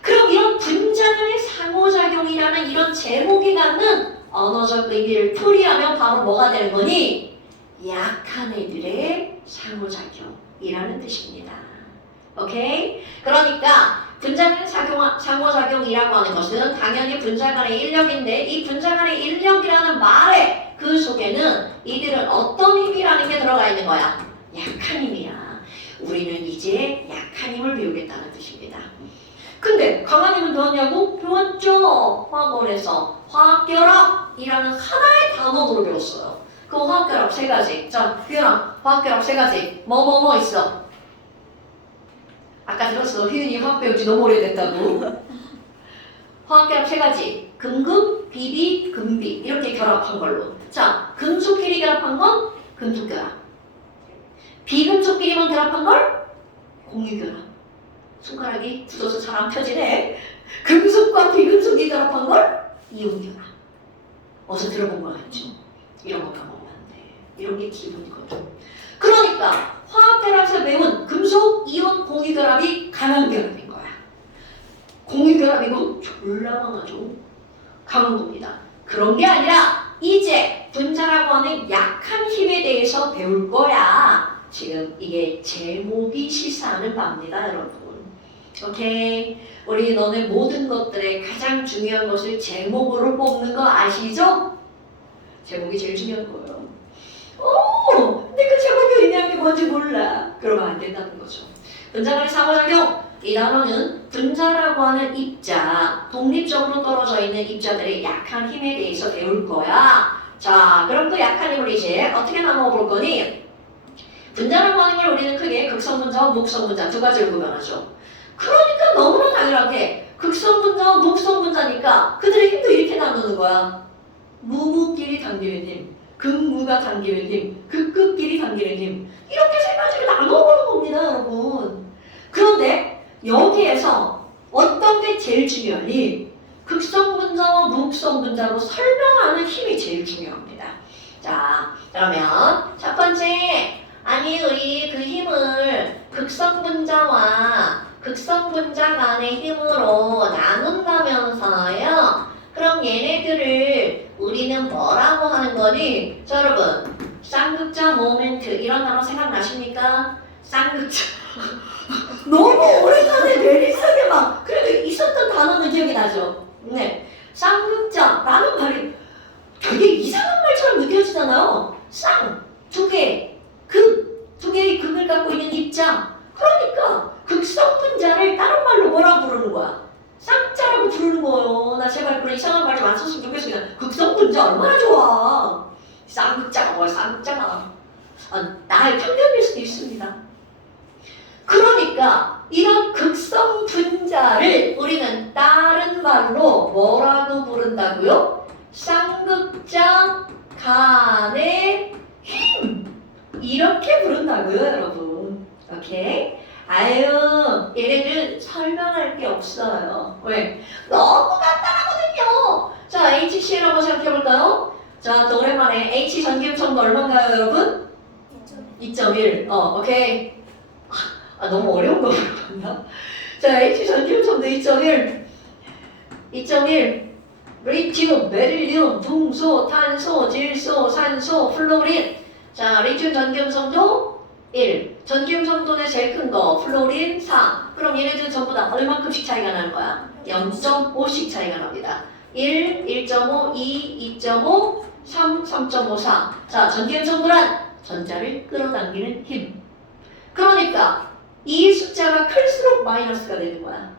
그럼 이런 분자 간의 상호작용이라는 이런 제목이 갖는 언어적 의미를 풀이하면 바로 뭐가 되는 거니? 약한 애들의 상호작용이라는 뜻입니다. 오케이? 그러니까 분자 간의 상호작용이라고 하는 것은 당연히 분자 간의 인력인데 이 분자 간의 인력이라는 말에 그 속에는 이들은 어떤 힘이라는 게 들어가 있는 거야? 약한 힘이야. 우리는 이제 약한 힘을 배우겠다는 뜻입니다. 근데 강한 힘은 배웠냐고? 배웠죠. 화학원에서 화학결합이라는 하나의 단어로 배웠어요. 그 화학결합 세 가지. 자, 휘연아, 화학결합 세 가지. 뭐 있어? 아까 들었어. 휘연이 화학 배우지 너무 오래됐다고. 화학결합 세 가지. 금금, 비비, 금비 이렇게 결합한 걸로. 자, 금속끼리 결합한 건 금속결합. 비금속끼리만 결합한 걸 공유결합. 손가락이 굳어서 잘 안 펴지네. 금속과 비금속이 결합한 걸 이온결합. 어서 들어본 거 같죠? 이런 거 까먹으면 안 돼. 이런 게 기본이거든. 그러니까 화학결합에서 배운 금속, 이온, 공유결합이 강한 결합인 거야. 공유결합이고 졸라 강하죠. 강한 겁니다. 그런 게 아니라 이제 분자라고 하는 약한 힘에 대해서 배울 거야. 지금 이게 제목이 시사하는 바입니다, 여러분. 오케이? 우리 너네 모든 것들의 가장 중요한 것을 제목으로 뽑는 거 아시죠? 제목이 제일 중요한 거예요. 근데 그 제목이 의미하는 게 뭔지 몰라. 그러면 안 된다는 거죠. 분자 간의 상호작용. 이 단어는 분자라고 하는 입자, 독립적으로 떨어져 있는 입자들의 약한 힘에 대해서 배울 거야. 자, 그럼 그 약한 힘을 이제 어떻게 나눠 볼 거니? 분자라고 하는 걸 우리는 크게 극성분자와 목성분자 두 가지로 구별하죠. 그러니까 너무나 당연하게 극성분자와 무극성분자니까 그들의 힘도 이렇게 나누는 거야. 무무끼리 당기는 힘, 극무가 당기는 힘, 극극끼리 당기는 힘. 이렇게 세 가지를 나눠보는 겁니다, 여러분. 그런데 여기에서 어떤 게 제일 중요하니? 극성분자와 무극성분자로 설명하는 힘이 제일 중요합니다. 자, 그러면 첫 번째, 아니 우리 그 힘을 극성분자와 극성분자 간의 힘으로 나눈다면서요. 그럼 얘네들을 우리는 뭐라고 하는 거니? 자, 여러분, 쌍극자 모멘트 이런 단어 생각나십니까? 쌍극자. 너무 오래전에 메리스하게 막 그래도 있었던 단어는 기억이 나죠? 네, 쌍극자라는 말이 되게 이상한 말처럼 느껴지잖아요. 쌍, 두 개, 극, 두 개의 극을 갖고 있는 입자. 그러니까 극성분자를 다른 말로 뭐라고 부르는 거야? 쌍자라고 부르는 거예요. 나 제발 그런 이상한 말 좀 안 썼으면 좋겠어. 그냥 극성분자 얼마나 좋아. 쌍극자가 뭐야, 쌍극자가. 나의 편견일 수도 있습니다. 그러니까 이런 극성분자를 우리는 다른 말로 뭐라고 부른다고요? 쌍극자 간의 힘! 이렇게 부른다고요, 여러분. 오케이? 아유, 얘네들은 설명할 게 없어요. 왜? 너무 간단하거든요. 자, HCl 한번 생각해볼까요? 자, 또 오랜만에 H 전기음성도 얼마인가요, 여러분? 2.1. 오케이. 너무 어려운 거 같나? 자, H 전기음성도 2.1. 2.1. 리튬, 베릴륨, 둥소, 탄소, 질소, 산소, 플로린. 자, 리튬 전기음성도 1. 전기음성도의 제일 큰 거, 플로린 4. 그럼 얘네들 전부 다 얼마큼씩 차이가 나는 거야? 0.5씩 차이가 납니다. 1, 1.5, 2, 2.5, 3, 3.54. 자, 전기음성도란 전자를 끌어당기는 힘. 그러니까 이 숫자가 클수록 마이너스가 되는 거야.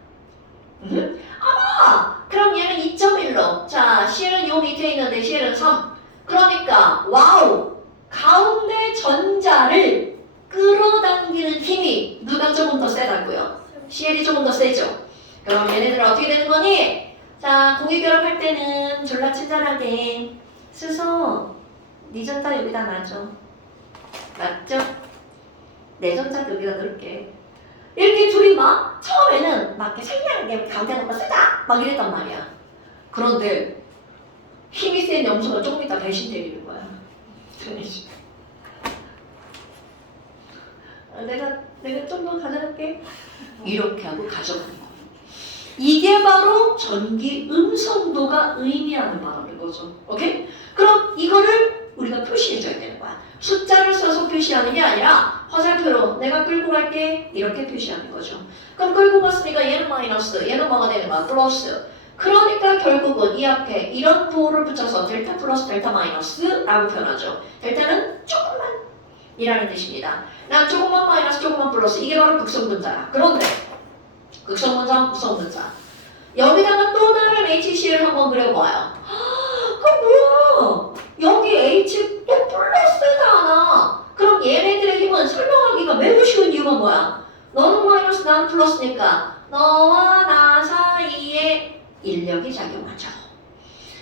그럼 얘는 2.1로. 자, C는 요 밑에 있는데 C는 3. 그러니까 와우! 가운데 전자를 끌어당기는 힘이 누가 조금 더 세다고요? CL이 조금 더 세죠? 그럼 얘네들은 어떻게 되는 거니? 자, 공유결합할 때는 졸라 친절하게 스서 네 전자 여기다 놔줘. 맞죠? 내 전자 여기다 넣을게. 이렇게 둘이 막 처음에는 막 이렇게 생략하게 가운데 놓고 쓰자 막 이랬단 말이야. 그런데 힘이 센 염소가 조금 있다 배신 때리는 거야. 내가 좀 더 가져갈게. 이렇게 하고 가져가는 거야. 이게 바로 전기 음성도가 의미하는 바라는 거죠. 오케이? 그럼 이거를 우리가 표시해줘야 되는 거야. 숫자를 써서 표시하는 게 아니라 화살표로 내가 끌고 갈게 이렇게 표시하는 거죠. 그럼 끌고 갔으니까 얘는 마이너스, 얘는 뭐가 되는 거야? 플러스. 그러니까 결국은 이 앞에 이런 부호를 붙여서 델타 플러스 델타 마이너스라고 표현하죠. 델타는 조금만 이라는 뜻입니다. 난 조금만 마이너스 조금만 플러스 이게 바로 극성분자야. 그런데 극성분자와 무성분자 여기다가 또 다른 HCl 한번 그려봐요. 그럼 뭐야? 여기 H 또 플러스잖아. 그럼 얘네들의 힘은 설명하기가 매우 쉬운 이유가 뭐야? 너는 마이너스 난 플러스니까 너와 나 사이에 인력이 작용하죠.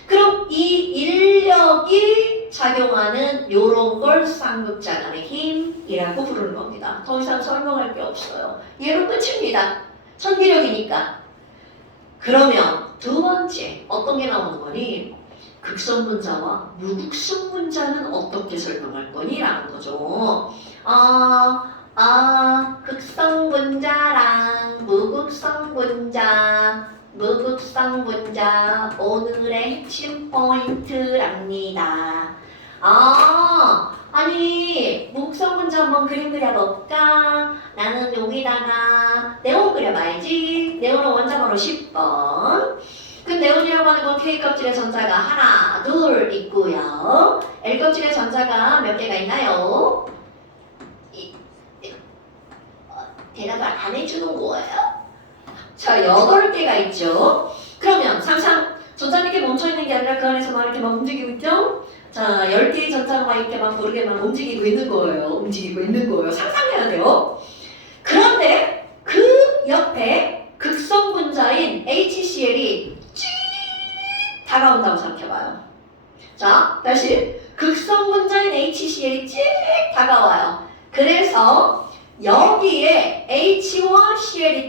그럼 이 인력이 작용하는 요런 걸 쌍극자 간의 힘이라고 부르는 겁니다. 더 이상 설명할 게 없어요. 얘로 끝입니다. 천기력이니까. 그러면 두 번째 어떤 게 나오는 거니? 극성분자와 무극성분자는 어떻게 설명할 거니? 라는 거죠. 극성분자랑 무극성분자 오늘의 핵심 포인트랍니다. 아니 무극성분자 한번 그림 그려볼까? 나는 여기다가 네온 그려봐야지. 네온은 원자번호 10번. 그 네온이라고 하는 건 K껍질의 전자가 하나, 둘 있고요. L껍질의 전자가 몇 개가 있나요? 대답을 안 해주는 거예요? 자, 8개가 있죠. 그러면 상상 전자는 이렇게 멈춰있는 게 아니라 그 안에서 막 이렇게 막 움직이고 있죠? 자, 10개의 전자가 막 이렇게 막 모르게 막 움직이고 있는 거예요. 상상해야 돼요. 그런데 그 옆에 극성분자인 HCl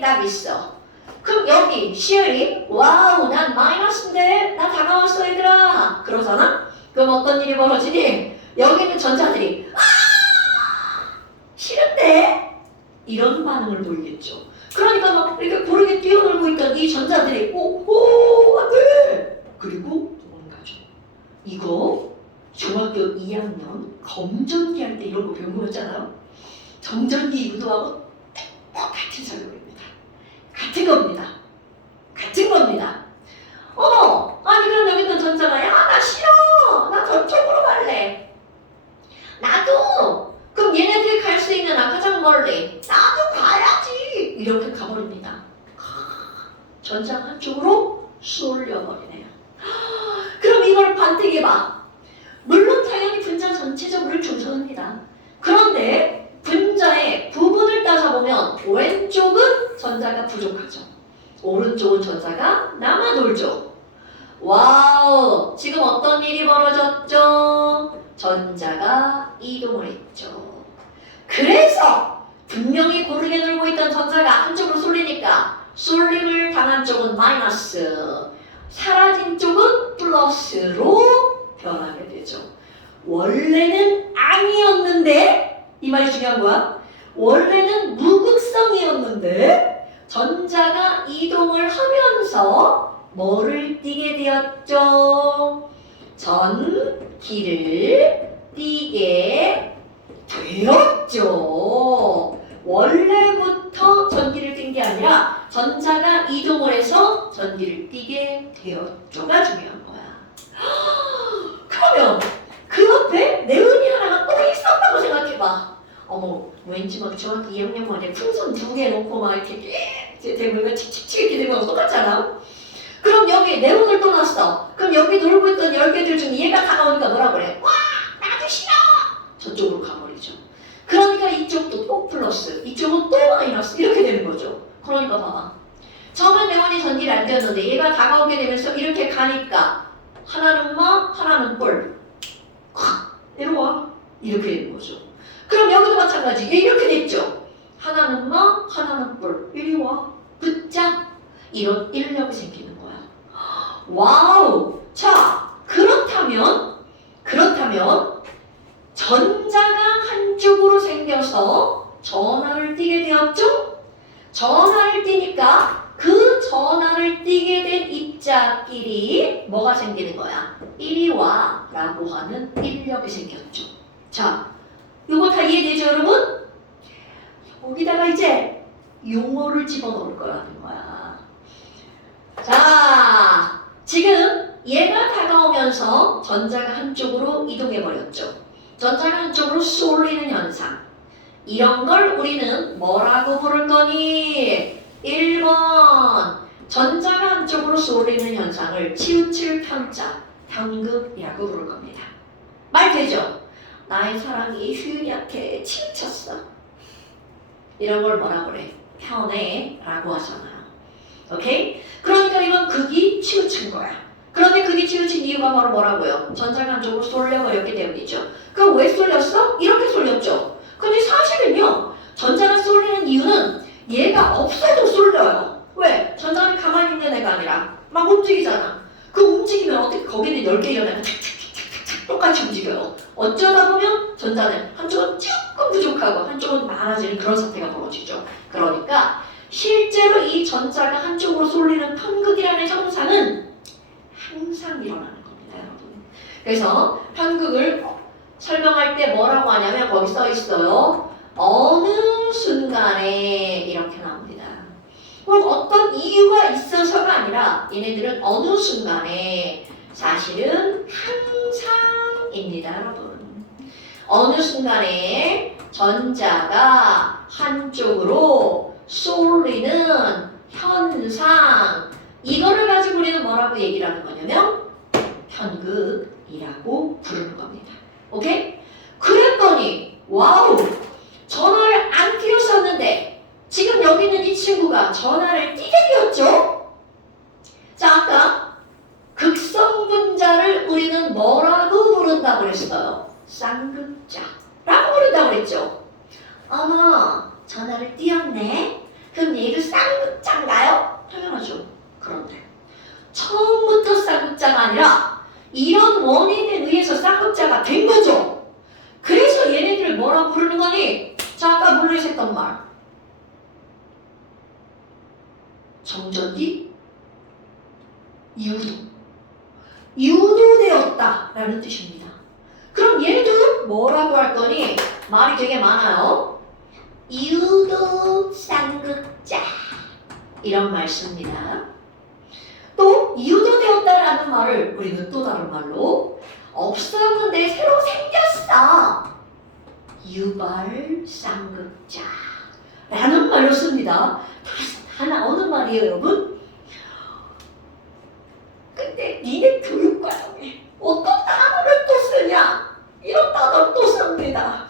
딱 있어. 그럼 여기 시엘이 와우 난 마이너스인데 나 다가왔어 얘들아 그러잖아? 그럼 어떤 일이 벌어지니? 여기 있는 전자들이 싫은데? 이런 반응을 보이겠죠. 그러니까 막 이렇게 고르게 뛰어놀고 있던 이 전자들이 오 안돼! 그리고 도망가죠. 이거 중학교 2학년 검전기 할 때 이런 거 배운 거였잖아요. 정전기 유도하고 똑같은 설명입니다. 같은 겁니다. 같은 겁니다. 어머! 아니 그럼 여기 있는 전자가 야 나 싫어! 나 저쪽으로 갈래. 나도! 그럼 얘네들이 갈 수 있는 가장 멀리 나도 가야지! 이렇게 가버립니다. 전자 한쪽으로 쏠려버리네요. 그럼 이걸 반대해봐. 물론 당연히 분자 전체적으로 중성합니다. 그런데 분자의 부분을 따져보면 왼쪽은 전자가 부족하죠. 오른쪽은 전자가 남아돌죠. 와우! 지금 어떤 일이 벌어졌죠? 전자가 이동을 했죠. 그래서 분명히 고르게 놀고 있던 전자가 한쪽으로 쏠리니까 쏠림을 당한 쪽은 마이너스, 사라진 쪽은 플러스로 변하게 되죠. 원래는 아니었는데 이 말이 중요한 거야. 원래는 무극성이었는데 전자가 이동을 하면서 뭐를 띠게 되었죠? 전기를 띠게 되었죠. 원래부터 전기를 띈 게 아니라 전자가 이동을 해서 전기를 띠게 되었죠가 중요한 거야. 그러면 그 옆에 네온이 하나가 또 있었다고 생각해봐. 어머, 왠지 막 중학교 2학년 만에 풍선 2개 놓고 막 이렇게 대물가 칙칙칙 이렇게 되는 거랑 똑같잖아. 그럼 여기 네온을 또 놨어. 그럼 여기 놀고 있던 10개들 중 얘가 다가오니까 뭐라 그래? 와, 나도 싫어! 저쪽으로 가버리죠. 그러니까 이쪽도 또 플러스, 이쪽은 또 마이너스 이렇게 되는 거죠. 그러니까 봐봐. 처음엔 네온이 전기를 안 띄었는데 얘가 다가오게 되면서 이렇게 가니까 하나는 마, 하나는 뿔. 이리 와. 이렇게 되는 거죠. 그럼 여기도 마찬가지. 얘 이렇게 됐죠. 하나는 마, 하나는 뿔. 이리 와. 붙자. 이런 인력이 생기는 거야. 와우. 자, 그렇다면 전자가 한쪽으로 생겨서 전하를 띠게 되었죠? 전하를 띠니까 그 전하를 띠게 된 입자끼리 뭐가 생기는 거야? 이리 와 라고 하는 인력이 생겼죠. 자, 이거 다 이해되죠 여러분? 여기다가 이제 용어를 집어넣을 거라는 거야. 자, 지금 얘가 다가오면서 전자가 한쪽으로 이동해버렸죠. 전자가 한쪽으로 쏠리는 현상. 이런 걸 우리는 뭐라고 부를 거니? 1번. 전자가 한쪽으로 쏠리는 현상을 치우칠 편자, 편극이라고 부를 겁니다. 말 되죠? 나의 사랑이 휴약해 치우쳤어. 이런 걸 뭐라 그래? 편해 라고 하잖아요. 오케이? 그러니까 이건 극이 치우친 거야. 그런데 극이 치우친 이유가 바로 뭐라고요? 전자가 한쪽으로 쏠려버렸기 때문이죠. 그럼 왜 쏠렸어? 이렇게 쏠렸죠. 근데 사실은요, 전자가 쏠리는 이유는 얘가 없어도 쏠려요. 왜? 전자는 가만히 있는 애가 아니라 막 움직이잖아. 그 움직이면 어떻게 거기는 10개 연애가 탁탁탁탁 똑같이 움직여요. 어쩌다 보면 전자는 한쪽은 조금 부족하고 한쪽은 많아지는 그런 사태가 벌어지죠. 그러니까 실제로 이 전자가 한쪽으로 쏠리는 편극이라는 현상은 항상 일어나는 겁니다, 여러분. 그래서 편극을 설명할 때 뭐라고 하냐면 거기 써 있어요. 어느 순간에 이렇게 나옵니다. 그럼 어떤 이유가 있어서가 아니라 얘네들은 어느 순간에 사실은 항상입니다, 여러분. 어느 순간에 전자가 한쪽으로 쏠리는 현상, 이거를 가지고 우리는 뭐라고 얘기를 하는 거냐면 편극이라고 부르는 겁니다. 오케이? 그랬더니 와우! 전화를 안 띄웠었는데 지금 여기 있는 이 친구가 전화를 띄게 되었죠? 자, 아까 극성분자를 우리는 뭐라고 부른다고 그랬어요? 쌍극자라고 부른다고 그랬죠? 어머, 전화를 띄웠네? 그럼 교수님 쌍극자인가요? 당연하죠. 그런데 처음부터 쌍극자가 아니라 이런 원인에 의해서 쌍극자가 된 거죠. 그래서 얘네들을 뭐라고 부르는 거니? 자, 아까 물리셨던 말. 정전기 유도되었다라는 뜻입니다. 그럼 얘도 뭐라고 할 거니? 말이 되게 많아요. 유도 쌍극자 이런 말 씁니다. 또 유도되었다라는 말을 우리는 또 다른 말로 없었는데 새로 생겼어. 유발 쌍극자 라는 말로 씁니다. 다 나오는 말이에요, 여러분. 근데 니네 교육과정에 어떤 단어를 또 쓰냐? 이런 단어를 또 씁니다.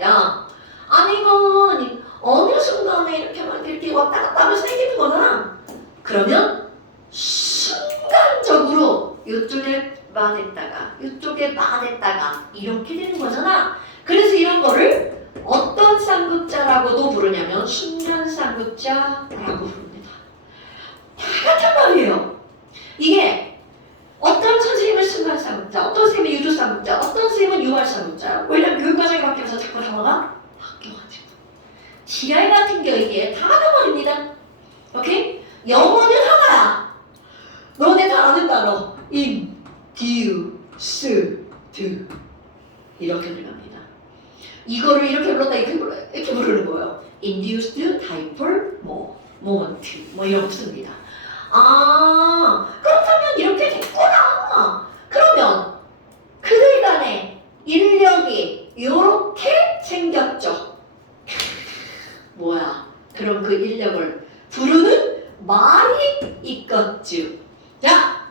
야, 아니 이건 어느 순간에 이렇게 막 이렇게 왔다 갔다 하면서 생기는 거잖아. 그러면 순간적으로 이쪽에만 했다가 이쪽에만 했다가 이렇게 되는 거잖아. 그래서 이런 거를 어떤 쌍극자라고도 부르냐면 순간 쌍극자라고 부릅니다. 다 같은 말이에요. 이게 어떤 선생님은 순간 쌍극자, 어떤 선생님은 유도 쌍극자, 어떤 선생님은 유발 쌍극자. 왜냐면 교육과정이 바뀌면서 자꾸 단어가 바뀌어가지고 지랄 같은 게 이게 다 하나만입니다. 오케이? 영어는 하나야. 너네 다 아는 단어 induced 이렇게 들어갑니다. 이거를 이렇게 불렀다 이렇게 부르는 거예요. induced, diaper, moment 뭐 이런 거 씁니다. 아, 그렇다면 이렇게 됐구나. 그러면 그들 간의 인력이 이렇게 생겼죠. 뭐야? 그럼 그 인력을 부르는 말이 있겠죠. 자,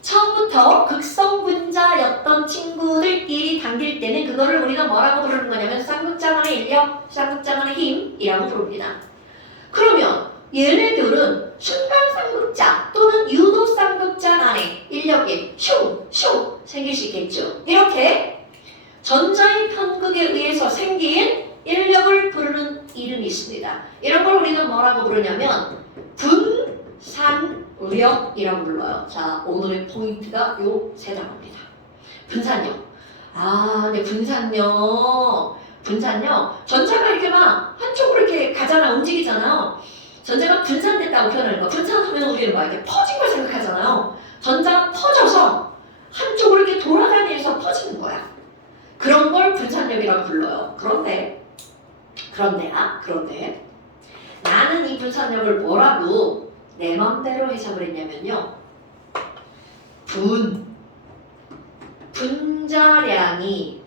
처음부터 극성분자였던 친구들끼리 당길 때는 그거를 우리가 뭐라고 부르는 거냐면 쌍극자간의 인력, 쌍극자간의 힘이라고 부릅니다. 그러면 얘네들은 순간 쌍극자 또는 유도 쌍극자 간의 인력이 슝 생길 수 있겠죠. 이렇게 전자의 편극에 의해서 생긴 인력을 부르는 이름이 있습니다. 이런 걸 우리는 뭐라고 부르냐면 분산력이라고 불러요. 자, 오늘의 포인트가 요 세 단어입니다. 분산력. 아, 네, 분산력. 전자가 이렇게 막 한쪽으로 이렇게 가잖아, 움직이잖아요. 전자가 분산됐다고 표현하는 거. 분산하면 우리는 막 이렇게 퍼진 걸 생각하잖아요. 전자가 퍼져서 한쪽으로 이렇게 돌아다니면서 퍼지는 거야. 그런 걸 분산력이라고 불러요. 그런데 나는 이 분산력을 뭐라고 내 맘대로 해석을 했냐면요. 분자량이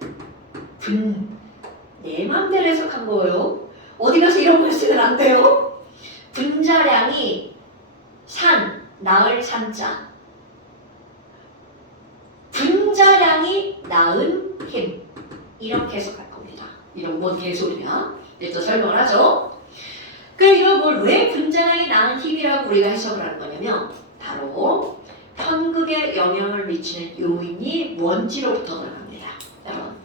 내 맘대로 해석한 거예요. 어디 가서 이런 말 쓰면 안 돼요. 분자량이 낳을 산자. 분자량이 낳은 힘. 이렇게 해석할 겁니다. 이런 뭔 개소리야? 이제 또 설명을 하죠. 그럼 이런 걸 왜 분자량이 낳은 힘이라고 우리가 해석을 하는 거냐면 바로 편극에 영향을 미치는 요인이 뭔지로부터 들어갑니다. 여러분,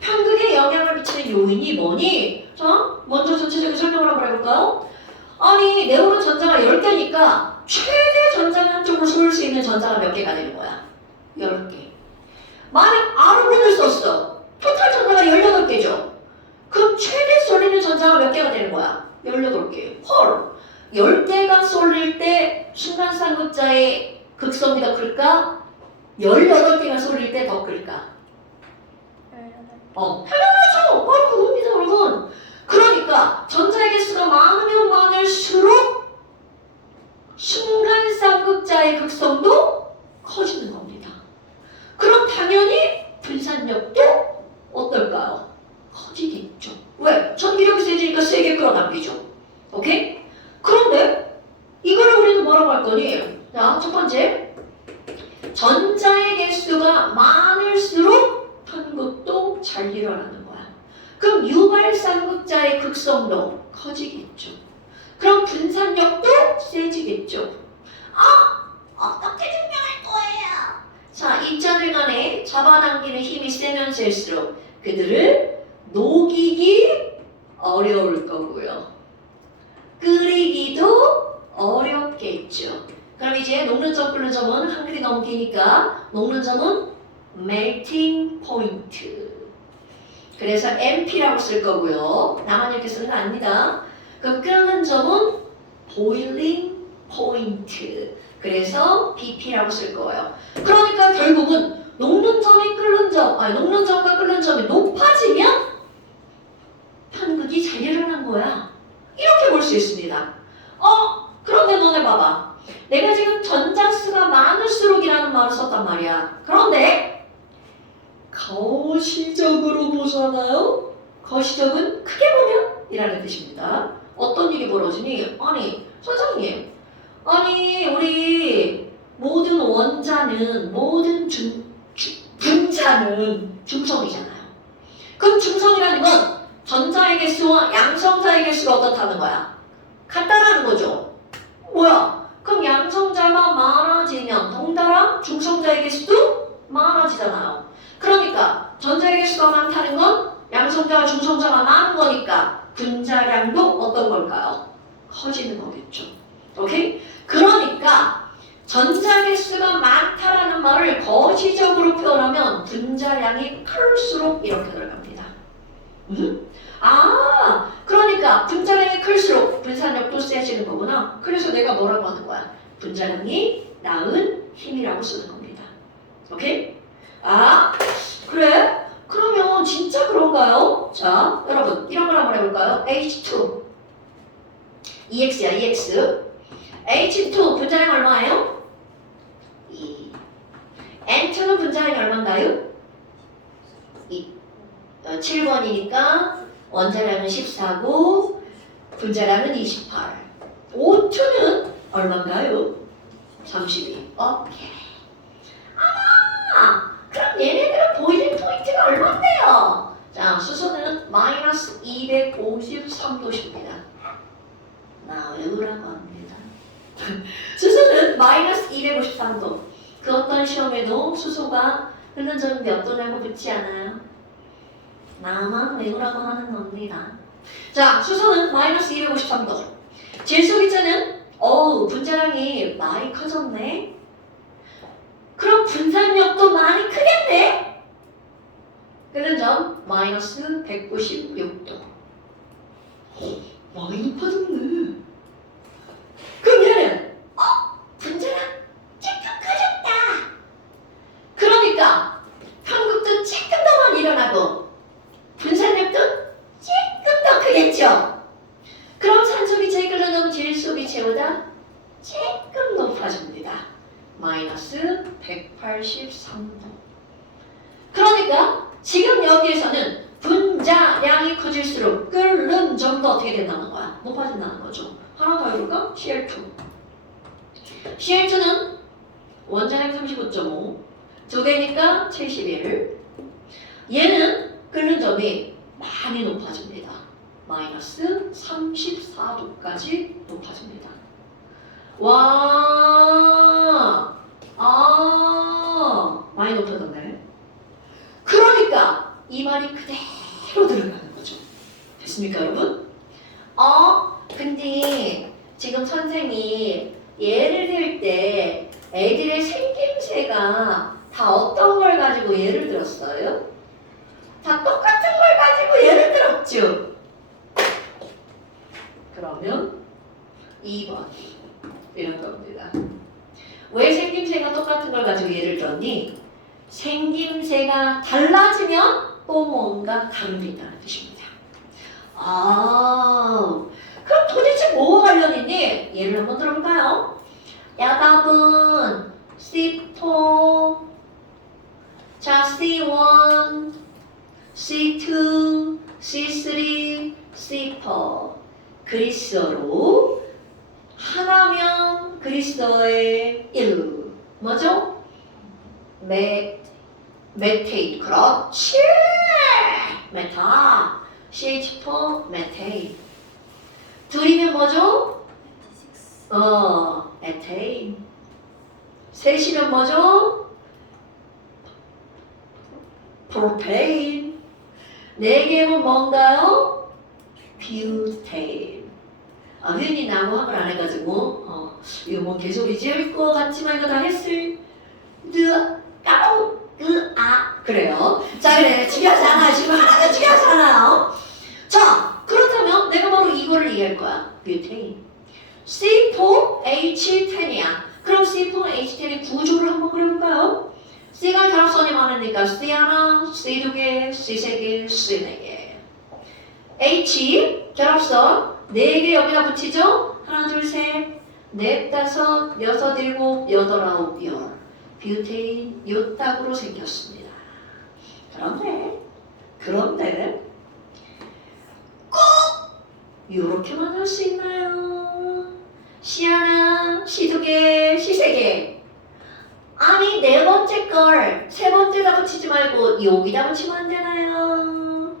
편극에 영향을 미치는 요인이 뭐니? 자, 먼저 전체적인 설명을 한번 해볼까요? 아니, 네오는 전자가 10개니까 최대 전자는 한쪽으로 쏠 수 있는 전자가 몇 개가 되는 거야? 10개. 만약 아르곤을 썼어. 토탈 전자가 18개죠. 그럼 최대 쏠리는 전자가 몇 개가 되는 거야? 18개. 헐! 10개가 쏠릴 때 순간 쌍극자의 극성이 더 클까? 18개가 쏠릴 때 더 클까? 당연하죠. 바로 그겁니다, 여러분. 그러니까 전자의 개수가 많으면 많을수록 순간 쌍극자의 극성도 커지는 겁니다. 그럼 당연히 분산력도 어떨까요? 커지겠죠. 왜? 전기력이 세지니까 세게 끌어당기죠. 오케이? 그런데 이거를 우리는 뭐라고 할 거니? 자, 첫 번째, 전자의 개수가 많을수록 편극도 잘 일어나는 거야. 그럼 유발 쌍극자의 극성도 커지겠죠. 그럼 분산력도 세지겠죠. 어떻게 증명할 거예요? 자, 입자들 간에 잡아당기는 힘이 세면 셀수록 그들을 녹이기 어려울 거고요. 끓여 녹는 점 끓는 점은 한 글이 너무 기니까 녹는 점은 melting point. 그래서 MP라고 쓸 거고요. 나만 이렇게 쓰는 거 아닙니다. 그럼 끓는 점은 boiling point. 그래서 BP라고 쓸 거예요. 그러니까 결국은 녹는 점이 끓는 점, 아니 녹는 점과 끓는 점이 높아지면 편극이 잘 일어난 거야. 이렇게 볼 수 있습니다. 그런데 너네 봐봐. 내가 지금 전자수가 많을수록이라는 말을 썼단 말이야. 그런데 거시적으로 보잖아요. 거시적은 크게 보면 이라는 뜻입니다. 어떤 일이 벌어지니? 아니 선생님, 아니 우리 모든 원자는 모든 분자는 중성이잖아요. 그럼 중성이라는 건 전자의 개수와 양성자의 개수가 어떻다는 거야? 같다라는 거죠. 뭐야? 그럼 양성자가 많아지면 덩달아 중성자의 개수도 많아지잖아요. 그러니까 전자의 개수가 많다는 건 양성자와 중성자가 많은 거니까 분자량도 어떤 걸까요? 커지는 거겠죠. 오케이? 그러니까 전자 개수가 많다라는 말을 거시적으로 표현하면 분자량이 클수록 이렇게 들어갑니다. 그러니까 분자량이 클수록 분산력도 세지는 거구나. 그래서 내가 뭐라고 하는 거야? 분자량이 낳은 힘이라고 쓰는 겁니다. 오케이? 그래? 그러면 진짜 그런가요? 자, 여러분 이런 걸 한번 해볼까요? H2 EX야, EX. H2 분자량 얼마예요? 2. N2는 분자량이 얼마인가요? 7번이니까 원자량은 14고 분자량은 28. O2는 얼마인가요? 32. 오케이. 그럼 얘네들은 보이ling 포인트가 얼마인데요? 자, 수소는 마이너스 253도십니다. 나 외우라고 합니다. 수소는 마이너스 253도. 그 어떤 시험에도 수소가 흐르는 점이 몇 도냐고 묻지 않아요. 나만 외우라고 하는 겁니다. 자, 수소는 마이너스 253도. 질소기체는 분자량이 많이 커졌네. 그럼 분산력도 많이 크겠네. 끓는 점 마이너스 196도. 많이 높아졌네. 그럼 얘는 분자량 조금 커졌다. 그러니까 편극도 조금 더 많이 일어나고 분산력도 조금 더 크겠죠. 그럼 산소기체에 끓는 질소기체보다 조금 높아집니다. 마이너스 183도. 그러니까 지금 여기에서는 분자량이 커질수록 끓는 점도 어떻게 된다는 거야? 높아진다는 거죠. 하나 더 해볼까? CL2. CL2는 원자량 39.5. 두 개니까 71. 얘는 끓는 점이 많이 높아집니다. 마이너스 34도까지 높아집니다. 와, 많이 높아졌네. 그러니까 이 말이 그대로 들어가는 거죠. 됐습니까, 여러분? 근데 지금 선생님이 예를 들 때 애들의 생김새가 다 어떤 걸 가지고 예를 들었어요? 다 똑같은 걸 가지고 예를 들었죠. 그러면 2번 이런 겁니다. 왜 생김새가 똑같은 걸 가지고 예를 들었니? 생김새가 달라지면 또 뭔가 다릅니다는 뜻입니다. 그럼 도대체 뭐가 관련 있니? 예를 한번 들어볼까요? 야답은 C4, 자 C1, C2, C3, C4 그리스어로 하나면 그리스어의 1 뭐죠? 메테인. 그렇지. 메타. CH4 메테인. 둘이면 뭐죠? 에테인. 셋이면 뭐죠? 프로페인. 네 개면 뭔가요? 뷰테인. 괜히 나하고 합을 안 해가지고 이거 뭐 개소리지 할 것 같지만 이거 다 했을 그래요. 자 그래 중요하지 않아요. 지금 하나도 중요하지 않아요. 자 그렇다면 내가 바로 이거를 이해할 거야. 뷰테인 C4H10이야. 그럼 C4H10의 구조를 한번 그려볼까요? C가 결합선이 많으니까 C 하나, C 두 개, C 세 개, C 네 개. H 결합선 4개 여기다 붙이죠? 하나, 둘, 셋, 넷, 다섯, 여섯, 일곱, 여덟, 아홉, 열. 뷰테인 요 딱으로 생겼습니다. 그런데 꼭 요렇게만 할 수 있나요? C 하나, C 두 개, C 세 개. 아니 네 번째 걸 세 번째다 붙이지 말고 여기다 붙이면 안 되나요?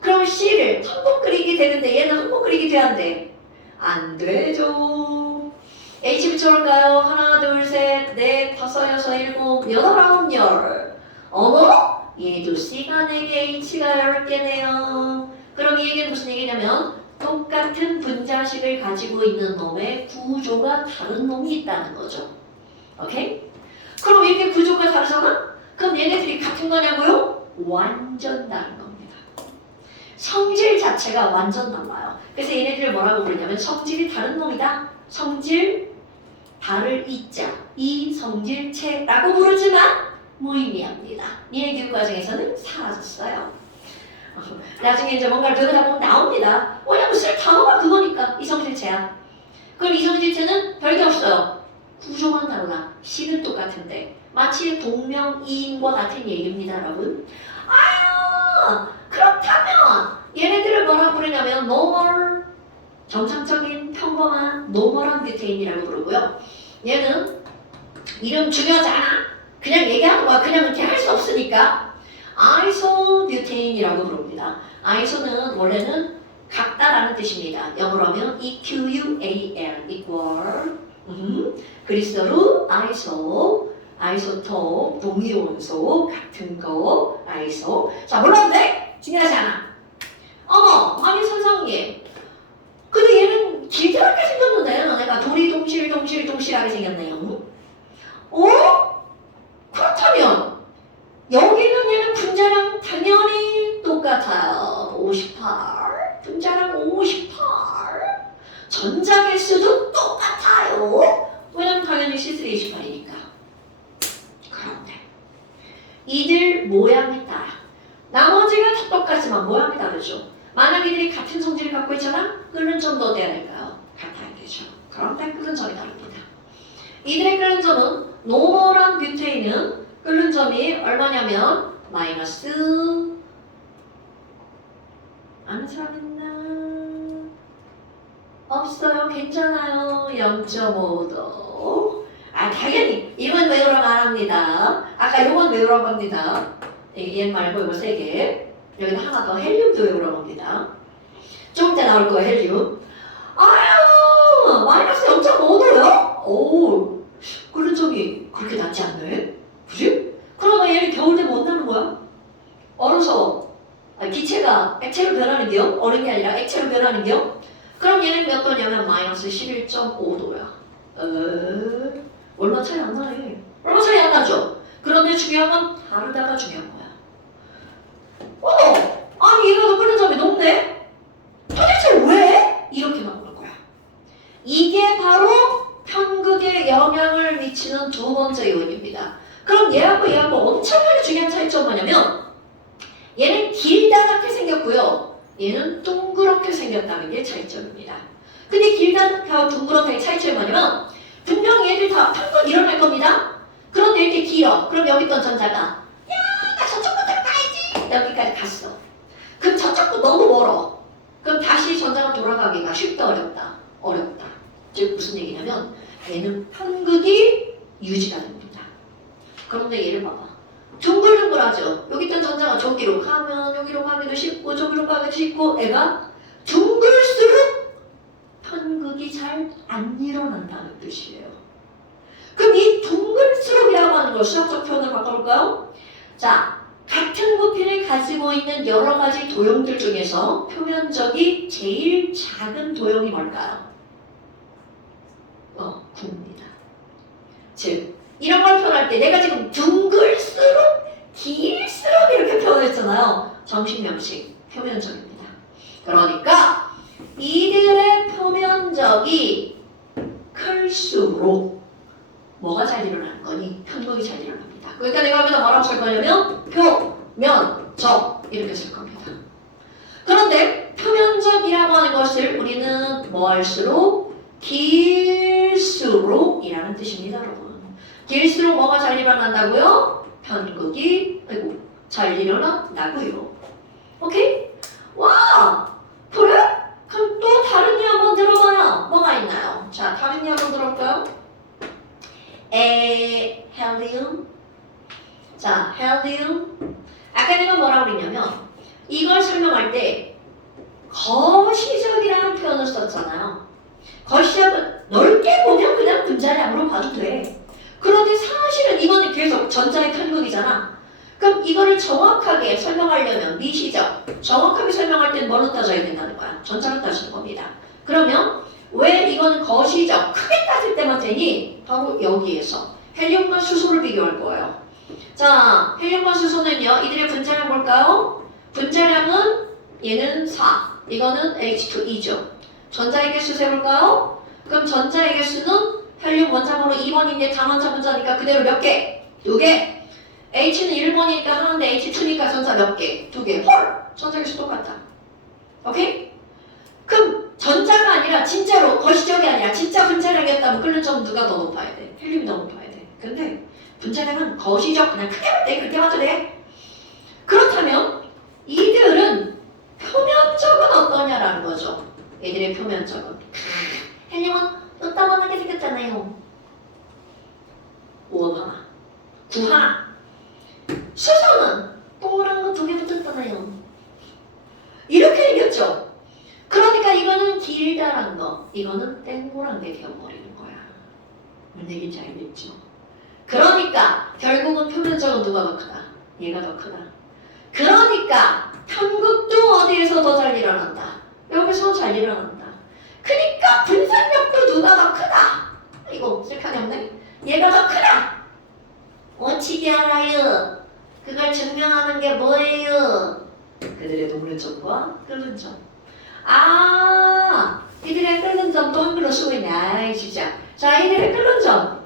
그럼 C를 한 번 그리게 되는데 얘는 한 번 그리게 돼야 안 돼? 안 되죠. H 붙여볼까요? 하나, 둘, 셋, 넷, 다섯, 여섯, 일곱, 여덟, 아홉, 열. 어머? 얘도 C가 4개, H가 10개네요. 그럼 이 얘기는 무슨 얘기냐면 똑같은 분자식을 가지고 있는 놈의 구조가 다른 놈이 있다는 거죠. 오케이? 그럼 이렇게 구조가 다르잖아? 그럼 얘네들이 같은 거냐고요? 완전 다른 겁니다. 성질 자체가 완전 달라요. 그래서 얘네들을 뭐라고 부르냐면 성질이 다른 놈이다. 성질 다를 이자 이 성질체라고 부르지만 무의미합니다. 얘네 교육 과정에서는 사라졌어요. 나중에 이제 뭔가를 들여다 보면 나옵니다. 왜냐면 쓸 단어가 그거니까 이 성질체야. 그럼 이 성질체는 별게 없어요. 구조만 다르다. 식은 똑같은데 마치 동명이인과 같은 얘기입니다, 여러분. 그렇다면 얘네들을 뭐라고 부르냐면 노멀, 정상적인 평범한 노멀한 뷰테인이라고 부르고요. 얘는 이름 중요하지 않아. 그냥 얘기하는 거야. 그냥 이렇게 할 수 없으니까 아이소뷰테인이라고 부릅니다. 아이소는 원래는 같다라는 뜻입니다. 영어로 하면 EQUAL equal 그리스어로 아이소, 아이소톱, 동위원소, 같은 거, 아이소. 자, 몰라도 돼? 중요하지 않아. 어머, 아니 선생님. 근데 얘는 길다랗게 생겼는데 너네가 동실하게 생겼네요. 그렇다면 여기는 얘는 분자량 당연히 똑같아요. 58. 분자량 58. 전자 개수도 똑같아요. 왜냐면 당연히 C3, H8이니까. 그런데 이들 모양에 따라 나머지가 다 똑같지만 모양이 다르죠. 만약 이들이 같은 성질을 갖고 있잖아? 끓는 점도 어때야 될까요? 같아야 되죠. 그런데 끓는 점이 다릅니다. 이들의 끓는 점은 노멀한 뷰테인은 끓는 점이 얼마냐면 마이너스 아는 사람 있나? 없어요. 괜찮아요. 0.5도. 당연히 이건 외우라고 안 합니다. 아까 이건 외우라고 합니다. 얘 말고 이거 3개. 여기다 하나 더 헬륨도 외우라고 합니다. 좀 이따 나올 거예요. 헬륨. 마이너스 0.5도요? 오, 끓는 점이 그렇게 낮지 않네? 그지? 그러면 얘는 겨울 되면 온다는 거야? 얼어서 기체가 액체로 변하는 게요? 얼음이 아니라 액체로 변하는 게요? 그럼 얘는 몇 도냐면 마이너스 11.5도야. 얼마 차이 안 나네. 얼마 차이 안 나죠? 그런데 중요한 건 다르다가 중요한 거야. 아니 얘가 더 끓는 점이 높네? 도대체 왜? 이렇게 나오는 거야. 이게 바로 편극에 영향을 미치는 두 번째 요인입니다. 그럼 얘하고 엄청나게 중요한 차이점 뭐냐면 얘는 길다랗게 생겼고요. 얘는 둥그렇게 생겼다는 게 차이점입니다. 근데 길다랗고 둥그렇다의 차이점이 뭐냐면 분명히 얘들 다 편극 일어날 겁니다. 그런데 이렇게 길어. 그럼 여기 있던 전자가 나 저쪽부터 가야지. 여기까지 갔어. 그럼 저쪽도 너무 멀어. 그럼 다시 전자가 돌아가기가 쉽다 어렵다? 어렵다. 즉 무슨 얘기냐면 얘는 편극이 유지가 됩니다. 그런데 얘를 봐봐. 둥글둥글하죠. 여기 있던 전자가 저기로 가면 여기로 가기도 쉽고 저기로 가기도 쉽고 애가 둥글수록 편극이 잘 안 일어난다는 뜻이에요. 그럼 이 둥글수록이라고 하는 걸 수학적 표현을 바꿔볼까요? 자, 같은 같은 부피를 가지고 있는 여러 가지 도형들 중에서 표면적이 제일 작은 도형이 뭘까요? 구입니다. 즉, 이런 걸 표현할 때 내가 지금 둥글수록 길수록 이렇게 표현했잖아요. 정식명식 표면적입니다. 그러니까 이들의 표면적이 클수록 뭐가 잘 일어나는 거니? 편극이 잘 일어납니다. 그러니까 내가 여기다 뭐라고 쓸 거냐면 표면적 이렇게 쓸 겁니다. 그런데 표면적이라고 하는 것을 우리는 뭐 할수록 길수록이라는 뜻입니다, 여러분. 길수록 뭐가 잘 일어난다고요? 편극이 잘 일어난다고요. 오케이? 와! 그래? 그럼 또 다른 예 한번 들어봐요. 뭐가 있나요? 자, 다른 예 한번 들어볼까요? 헬리움. 자, 헬리움. 아까 내가 뭐라고 그랬냐면 이걸 설명할 때 거시적이라는 표현을 썼잖아요. 거시적은 넓게 보면 그냥 분자량으로 봐도 돼. 그런데 사실은 이거는 계속 전자의 편극이잖아. 그럼 이거를 정확하게 설명하려면 미시적, 정확하게 설명할 때는 뭘로 따져야 된다는 거야? 전자로 따지는 겁니다. 그러면 왜 이거는 거시적, 크게 따질 때만 되니? 바로 여기에서 헬륨과 수소를 비교할 거예요. 자, 헬륨과 수소는요, 이들의 분자량 볼까요? 분자량은 얘는 4, 이거는 H2E죠. 전자의 개수 세볼까요? 그럼 전자의 개수는 헬륨 원자번호 2번인데 다원자 분자니까 그대로 몇 개? 2개. H는 1번이니까 하나인데 H2니까 전자 몇 개? 2개. 헐! 전자 개수 똑같다. 오케이? 그럼 전자가 아니라 진짜로 거시적이 아니라 진짜 분자량이었다면 끓는 점 누가 더 높아야 돼? 헬륨이 더 높아야 돼. 근데 분자량은 거시적 그냥 크게 볼 때 그렇게 봐도 돼. 그렇다면 이들은 표면적은 어떠냐라는 거죠. 얘들의 표면적은. 헬륨은 떴다만하게 생겼잖아요. 5원 하나, 9 하나. 수소는 동그란 거 2개 붙었잖아요. 이렇게 생겼죠. 그러니까 이거는 길다란 거, 이거는 땡고랑게 되어버리는 거야. 뭔 얘기인지 알겠죠? 그러니까 결국은 표면적은 누가 더 크다? 얘가 더 크다. 그러니까 편극도 어디에서 더 잘 일어난다? 여기서 잘 일어난다. 그러니까 분산력도 누가 더 크다? 이거 쓸 칸이 없네? 얘가 더 크다. 어찌게 알아요? 그걸 증명하는 게 뭐예요? 그들의 녹는 점과 끓는 점. 아, 이들의 끓는 점도 한글로 쓰고 있네. 아이 진짜. 자, 이들의 끓는 점.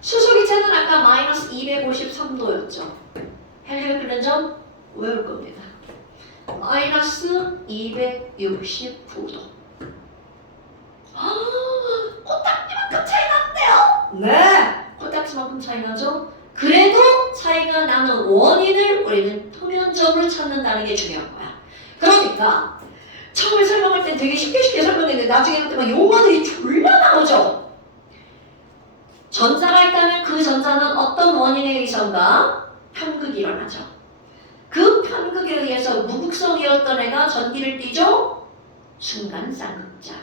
수소기체는 아까 마이너스 253도였죠. 헬륨의 끓는 점 외울 겁니다. 마이너스 269도. 코딱지만큼 차이 났대요. 네, 코딱지만큼 차이 나죠. 그래도 차이가 나는 원인을 우리는 표면적으로 찾는다는 게 중요한 거야. 그러니까 처음에 설명할 때 되게 쉽게 설명했는데 나중에 할 때 막 용어들이 졸라 나오죠. 전자가 있다면 그 전자는 어떤 원인에 의해서인가 편극이 일어나죠. 그 편극에 의해서 무극성이었던 애가 전기를 띠죠. 순간쌍극자.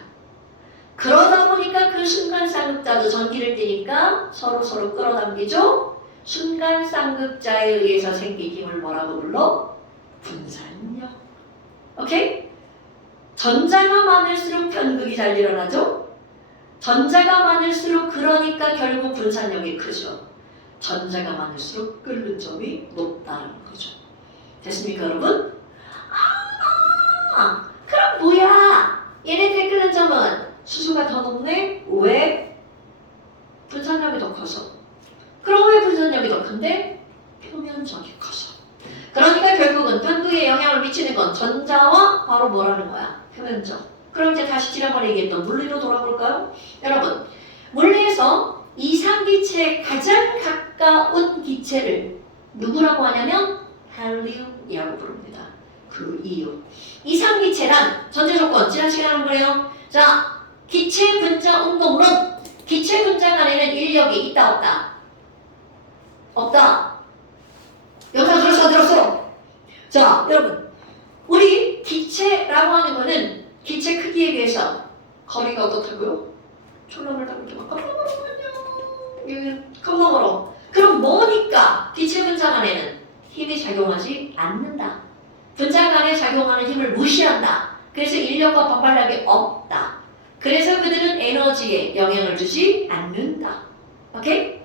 그러다 보니까 그 순간쌍극자도 전기를 띠니까 서로 끌어당기죠. 순간쌍극자에 의해서 생긴 힘을 뭐라고 불러? 분산력. 오케이? 전자가 많을수록 편극이 잘 일어나죠? 전자가 많을수록 그러니까 결국 분산력이 크죠. 전자가 많을수록 끓는 점이 높다는 거죠. 됐습니까, 여러분? 그럼 뭐야? 얘네들의 끓는 점은 수소가 더 높네? 왜? 분산력이 더 커서. 그럼 왜 분산력이 더 큰데? 표면적이 커서. 그러니까 결국은 편극에 영향을 미치는 건 전자와 바로 뭐라는 거야? 표면적. 그럼 이제 다시 지난번에 얘기했던 물리로 돌아볼까요? 여러분, 물리에서 이상기체에 가장 가까운 기체를 누구라고 하냐면 헬륨이라고 부릅니다. 그 이유. 이상기체란 전제조건, 지난 시간에 한 거예요. 자, 기체 분자 운동론. 기체 분자 간에는 인력이 있다 없다? 없다. 여기서 들었어. 자, 여러분, 우리 기체라고 하는 거는 기체 크기에 비해서 거리가 어떻다고요? 초점을 딱 이렇게 막 깜깜거리거든요. 여기 깜깜거려. 그럼 뭐니까 기체 분자 간에는 힘이 작용하지 않는다. 분자 간에 작용하는 힘을 무시한다. 그래서 인력과 반발력이 없다. 그래서 그들은 에너지에 영향을 주지 않는다. 오케이?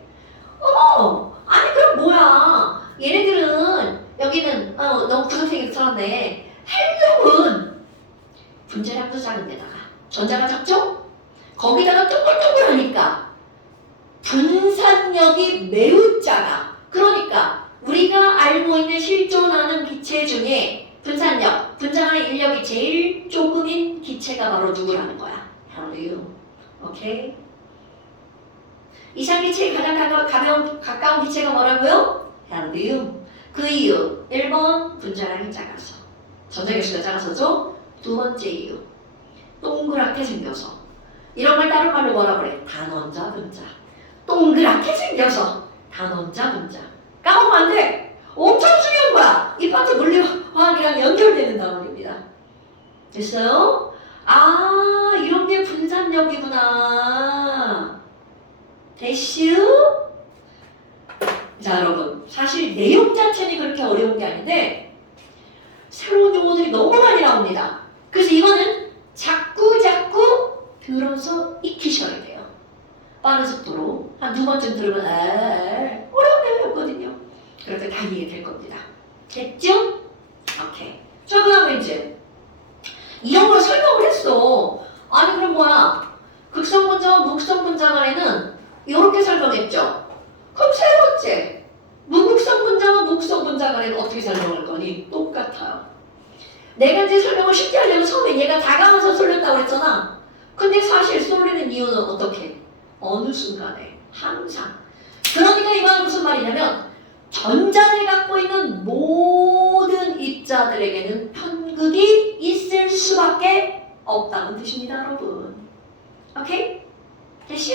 어머! 아니 그럼 뭐야? 얘네들은 여기는 너무 구석탱이 들었네. 헬륨은 분자량도 작은 데다가 전자가 작죠? 거기다가 둥글둥글하니까 분산력이 매우 작아. 그러니까 우리가 알고 있는 실존하는 기체 중에 분산력, 분자간의 인력이 제일 조금인 기체가 바로 누구라는 거야? 헬륨. 오케이? 이상기체에 가장 가까운 기체가 뭐라고요? 헬륨. 그 이유 1번 분자량이 작아서 전자개수가 작아서죠. 두 번째 이유 동그랗게 생겨서 이런 걸 다른 말로 뭐라 그래? 단원자 분자. 동그랗게 생겨서 단원자 분자. 까먹으면 안 돼. 엄청 중요한 거야. 이 파트 물리화학이랑 연결되는 단원입니다. 됐어요? 아 이런 게 분산력이구나. 됐슈? 자 여러분 사실 내용 자체는 그렇게 어려운 게 아닌데 새로운 용어들이 너무 많이 나옵니다. 그래서 이거는 자꾸 들어서 익히셔야 돼요. 빠른 속도로 한 두 번쯤 들으면 어려운 내용이었거든요. 그럴 때 다 이해될 겁니다. 됐죠? 오케이. 자 그다음에 이제 이런 걸 설명을 했어. 아니 그럼 뭐야? 극성분자와 무극성분자 간에는 이렇게 설명했죠. 그럼 세 번째 무극성분자와 무극성분자 간에는 어떻게 설명할 거니? 똑같아요. 내가 이제 설명을 쉽게 하려면 처음에 얘가 다가가서 쏠렸다고 했잖아. 근데 사실 쏠리는 이유는 어떻게? 어느 순간에 항상. 그러니까 이 말은 무슨 말이냐면 전자를 갖고 있는 모든 입자들에게는 편극이 있을 수밖에 없다는 뜻입니다, 여러분. 오케이? 됐슈?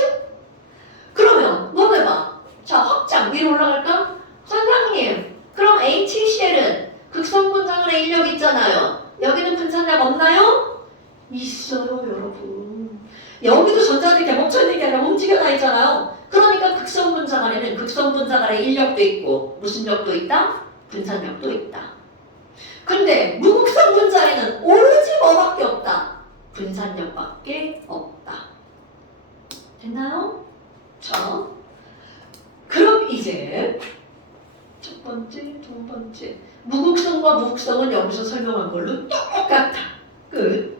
그러면 너네 봐. 자, 확장 위로 올라갈까? 선생님, 그럼 HCl은 극성분자간의 인력 있잖아요. 여기는 분산력 없나요? 있어요, 여러분. 여기도 전자들이 이렇게 멈춰있는 게 아니라 움직여다 있잖아요. 그러니까 극성분자간에는 극성분자간의 인력도 있고 무슨力도 있다? 분산력도 있다. 근데 무극성분자에는 오로지 뭐밖에 없다? 분산력밖에 없다. 됐나요? 자, 그럼 이제 첫 번째, 두 번째 무극성과 무극성은 여기서 설명한 걸로 똑같아. 끝.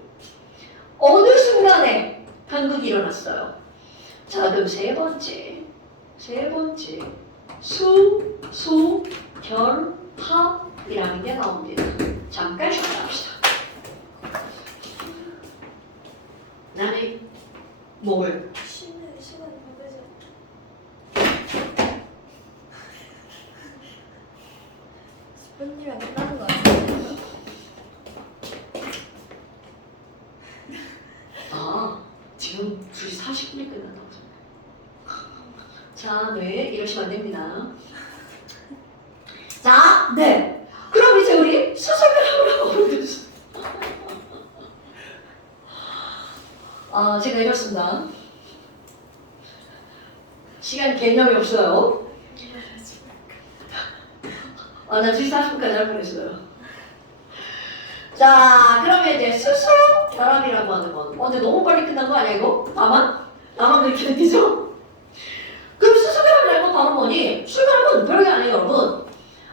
어느 순간에 편극이 일어났어요. 자, 그럼 세 번째 수, 결, 합이라는 게 나옵니다. 잠깐 쉬었다 합시다. 나는 뭘? 쉬는 시간이 오래죠. 스푼이랑 끝나는 거 같아요. 아, 지금 2시 40분이 끝난다고. 자, 네, 이러시면 안 됩니다. 자, 네. 그럼 이제 우리 수소결합을 하고 오겠습니다. 제가 이렇습니다. 시간 개념이 없어요. 나 2시 40분까지 할 뻔했어요. 자, 그러면 이제 수소 결합이라고 하는 건 근데 너무 빨리 끝난 거 아니야 이거? 나만 그렇게 느끼죠? 그럼 수소 결합이라는 건 바로 뭐니? 수소 결합은 별게 아니에요 여러분.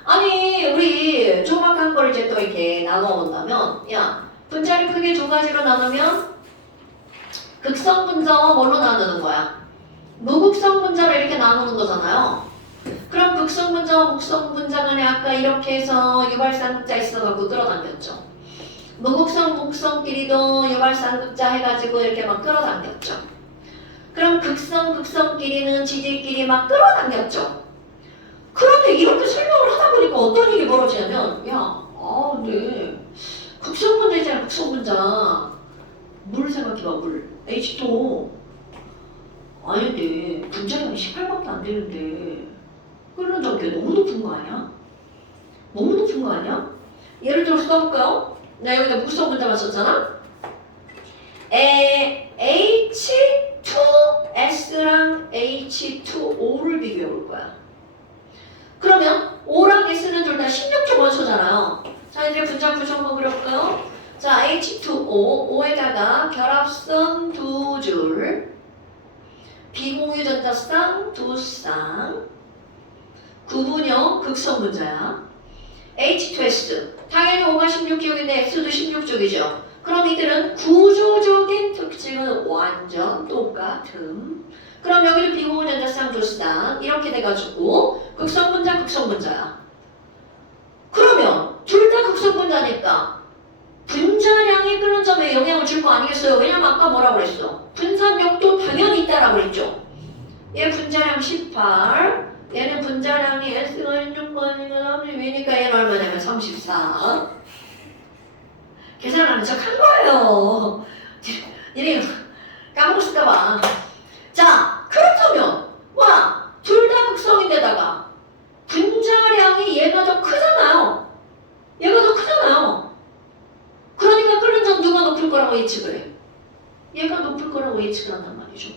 아니 우리 조그맣게 걸 이제 또 이렇게 나눠 본다면 야 분자를 크게 두 가지로 나누면 극성 분자와 뭘로 나누는 거야? 무극성 분자를 이렇게 나누는 거잖아요. 그럼 극성 분자와 무극성 분자 간에 아까 이렇게 해서 유발쌍극자 있어가지고 끌어당겼죠. 무극성, 무극성끼리도 유발쌍극자 해가지고 이렇게 막 끌어당겼죠. 그럼 극성, 극성끼리는 지질끼리 막 끌어당겼죠. 그런데 이렇게 설명을 하다 보니까 어떤 일이 벌어지냐면 근데 극성분자 있잖아, 극성분자. 물 생각해봐, 물. H2O. 아닌데, 분자량이 18밖에 안 되는데 끓는 전기가 너무 높은 거 아니야? 너무 높은 거 아니야? 예를 들어서 써볼까요? 나 여기다 무극성 분자만 썼잖아? H2S랑 H2O를 비교해 볼 거야. 그러면 O랑 S는 둘 다 거잖아요. 자, 이제 분자 구조 한번 그려볼까요? 자, H2O, O에다가 결합선 2줄, 비공유 전자쌍 2쌍, 구분형 극성 분자야. H2S, 당연히 O가 16쪽인데 S도 16쪽이죠. 그럼 이들은 구조적인 특징은 완전 똑같음. 그럼 여기도 비공유 전자쌍 2쌍 이렇게 돼가지고 극성 분자, 극성 분자야. 그러면 둘 다 극성 분자니까 분자량이 끓는 점에 영향을 줄 거 아니겠어요? 왜냐면 아까 뭐라고 그랬어? 분산력도 당연히 있다라고 그랬죠. 얘 분자량 18, 얘는 분자량이 S가 16번이니까 32니까 얘는 얼마냐면 34. 계산하는 척 한 거예요. 얘네 까먹었을까봐. 자, 그렇다면 와, 둘 다 극성인데다가 분자량이 얘가 더 크잖아요. 얘가 더 크잖아요. 그러니까 끓는 점 누가 높을 거라고 예측을 해? 얘가 높을 거라고 예측을 한단 말이죠.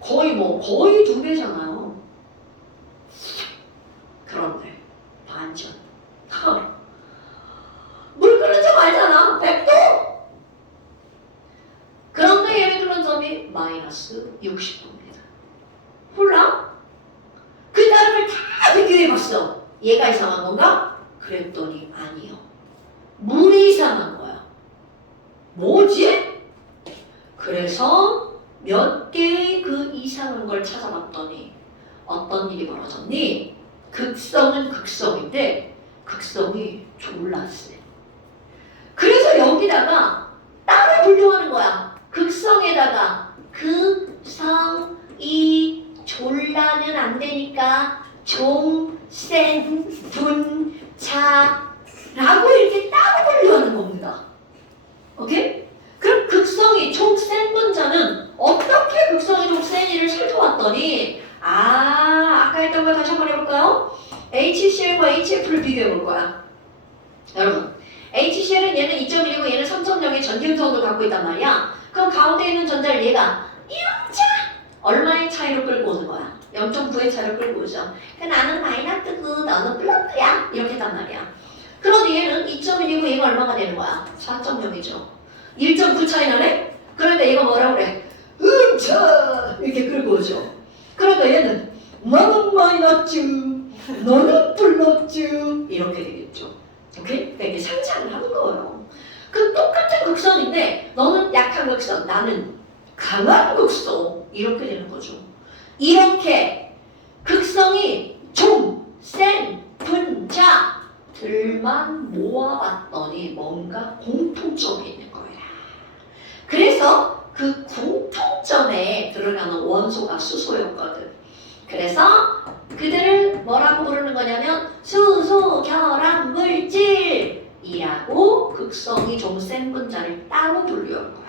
거의 2배잖아요. 그런데 반전. 물 끓는 점 알잖아. 100도. 그런데 얘는 끓는 점이 마이너스 60도입니다. 몰라? 그 다음을 다 비교해봤어. 얘가 이상한 건가? 그랬더니 아니요. 물이 이상한 거야. 뭐지? 그래서 몇 개의 그 이상한 걸 찾아봤더니 어떤 일이 벌어졌니? 극성은 극성인데 극성이 졸라 세. 그래서 여기다가 따로 분류하는 거야. 극성에다가 극성이 졸라는 안 되니까 종, 센, 분, 자 라고 이렇게 따로 분류하는 겁니다. 오케이? 그럼 극성이 총 센 분자는 어떻게 극성이 좀 센이를 살펴봤더니 아까 했던 거 다시 한번 해볼까요? HCl과 HF를 비교해 볼 거야. 여러분, HCl은 얘는 2.1이고 얘는 3.0의 전기음성도 갖고 있단 말이야. 그럼 가운데 있는 전자를 얘가 이렇게 얼마의 차이로 끌고 오는 거야? 0.9의 차이로 끌고 오죠. 그러니까 나는 마이너스고 너는 플러스야. 이렇게 했단 말이야. 그런데 얘는 2.1이고 얘가 얼마가 되는 거야? 4.0이죠. 1.9 차이 나네? 그러니까 얘가 뭐라고 그래? 차 이렇게 끌고 오죠. 그러니까 얘는 나는 마이너스, 너는 플러스 이렇게 되겠죠. 오케이? 그러니까 이게 상상을 하는 거예요. 그 똑같은 극성인데 너는 약한 극성, 나는 강한 극성 이렇게 되는 거죠. 이렇게 극성이 좀 센 분자들만 모아봤더니 뭔가 공통점이 있는 거야. 그래서 그 공통점에 들어가는 원소가 수소였거든. 그래서 그들을 뭐라고 부르는 거냐면 수소 결합 물질이라고 극성이 좀 센 분자를 따로 분류한 거야.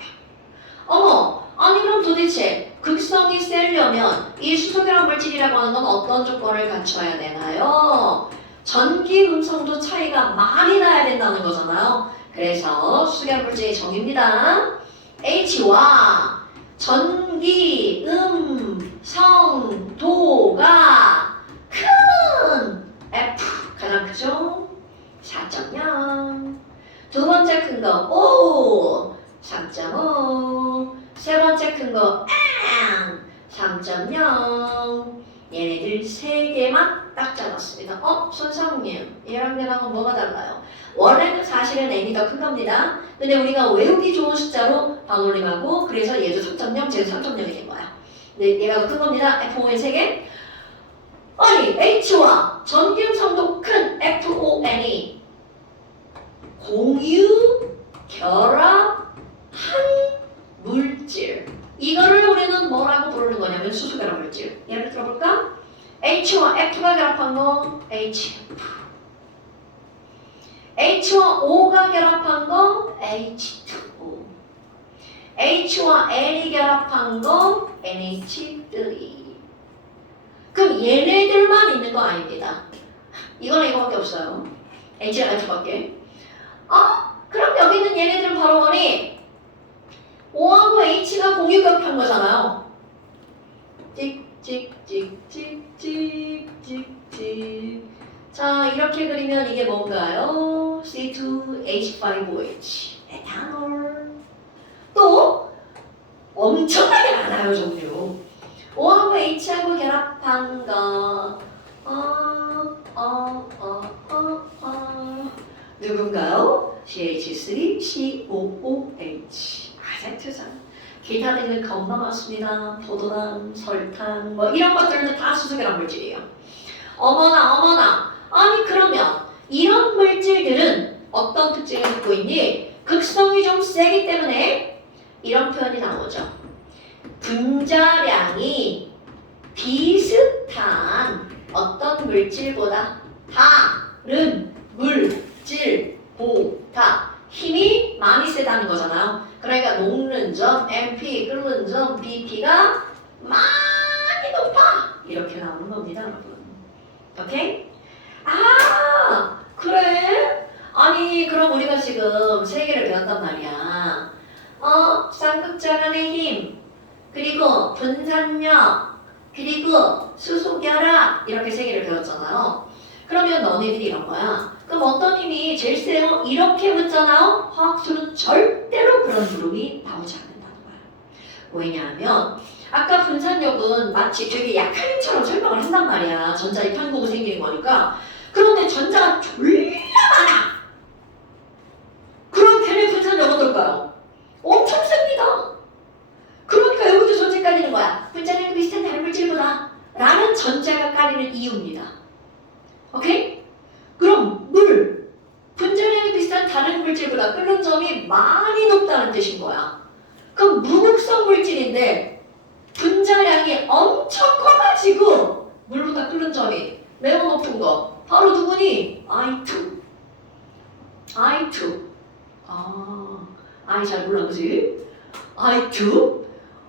어머, 아니 그럼 도대체 극성이 세려면 이 수소 결합 물질이라고 하는 건 어떤 조건을 갖춰야 되나요? 전기 음성도 차이가 많이 나야 된다는 거잖아요. 그래서 수소 결합 물질의 정의입니다. H와 전기 음성도가 큰 F 가장 크죠? 4.0. 두 번째 큰 거 O 4.5. 세 번째 큰 거 M 3.0. 얘네들 세 개만 딱 잡았습니다. 손상님 얘랑 얘랑은 뭐가 달라요? 원래는 사실은 n이 더 큰 겁니다. 근데 우리가 외우기 좋은 숫자로 반올림하고 그래서 얘도 3.0, 쟤도 3.0이 된 거야. 근데 얘가 더 큰 겁니다. FON 3개. 아니 H와 전기음성도 큰 FON이 공유 결합한 물질. 이거를 우리는 뭐라고 부르는 거냐면 수소 결합 물질. 예를 들어볼까? H와 F가 결합한 거 HF. H와 O가 결합한 거 H2O. H와 N이 결합한 거 NH3. 그럼 얘네들만 있는 거 아닙니다. 이거는 이거밖에 없어요. H랑 F밖에. 그럼 여기 있는 얘네들은 바로 뭐니? O하고 H가 공유 결합한 거잖아요. 찍찍찍찍찍찍찍 자, 이렇게 그리면 이게 뭔가요? C2H5OH 에탄올. 또 엄청나게 많아요, 종류. O하고 H하고 결합한 거. 누군가요? CH3COOH. 아세트산. 기타 등등 겁나 많습니다. 포도당, 설탕, 뭐 이런 것들도 다 수소결합 물질이에요. 어머나. 아니 그러면 이런 물질들은 어떤 특징을 갖고 있니? 극성이 좀 세기 때문에 이런 표현이 나오죠. 분자량이 비슷한 어떤 물질보다 다른 물질보다 힘이 많이 세다는 거잖아요. 그러니까 녹는 점, MP, 끓는 점, BP가 많이 높아. 이렇게 나오는 겁니다, 여러분. 오케이? 아, 그래? 아니, 그럼 우리가 지금 세 개를 배웠단 말이야. 쌍극자 간의 힘, 그리고 분산력, 그리고 수소결합 이렇게 세 개를 배웠잖아요. 그러면 너네들이 이런 거야. 그럼 어떤 힘이 제일 세요? 이렇게 묻잖아요. 화학수는 절대로 그런 그룹이 나오지 않는다는 거야. 왜냐하면 아까 분산력은 마치 되게 약한 힘처럼 설명을 한단 말이야. 전자 입항구가 생기는 거니까. 그런데 전자가 졸라 많아. 그럼 걔네 분산력 어떨까요? 엄청 셉니다. 그러니까 여기도 전자 깔리는 거야. 분자량이 비슷한 다른 물질보다 라는 전자가 깔리는 이유입니다. 오케이? 그럼 분자량이 비슷한 다른 물질보다 끓는 점이 많이 높다는 뜻인 거야. 그럼 무극성 물질인데 분자량이 엄청 커가지고 물보다 끓는 점이 매우 높은 거 바로 누구니? I2. I 잘 몰라 그지? I2?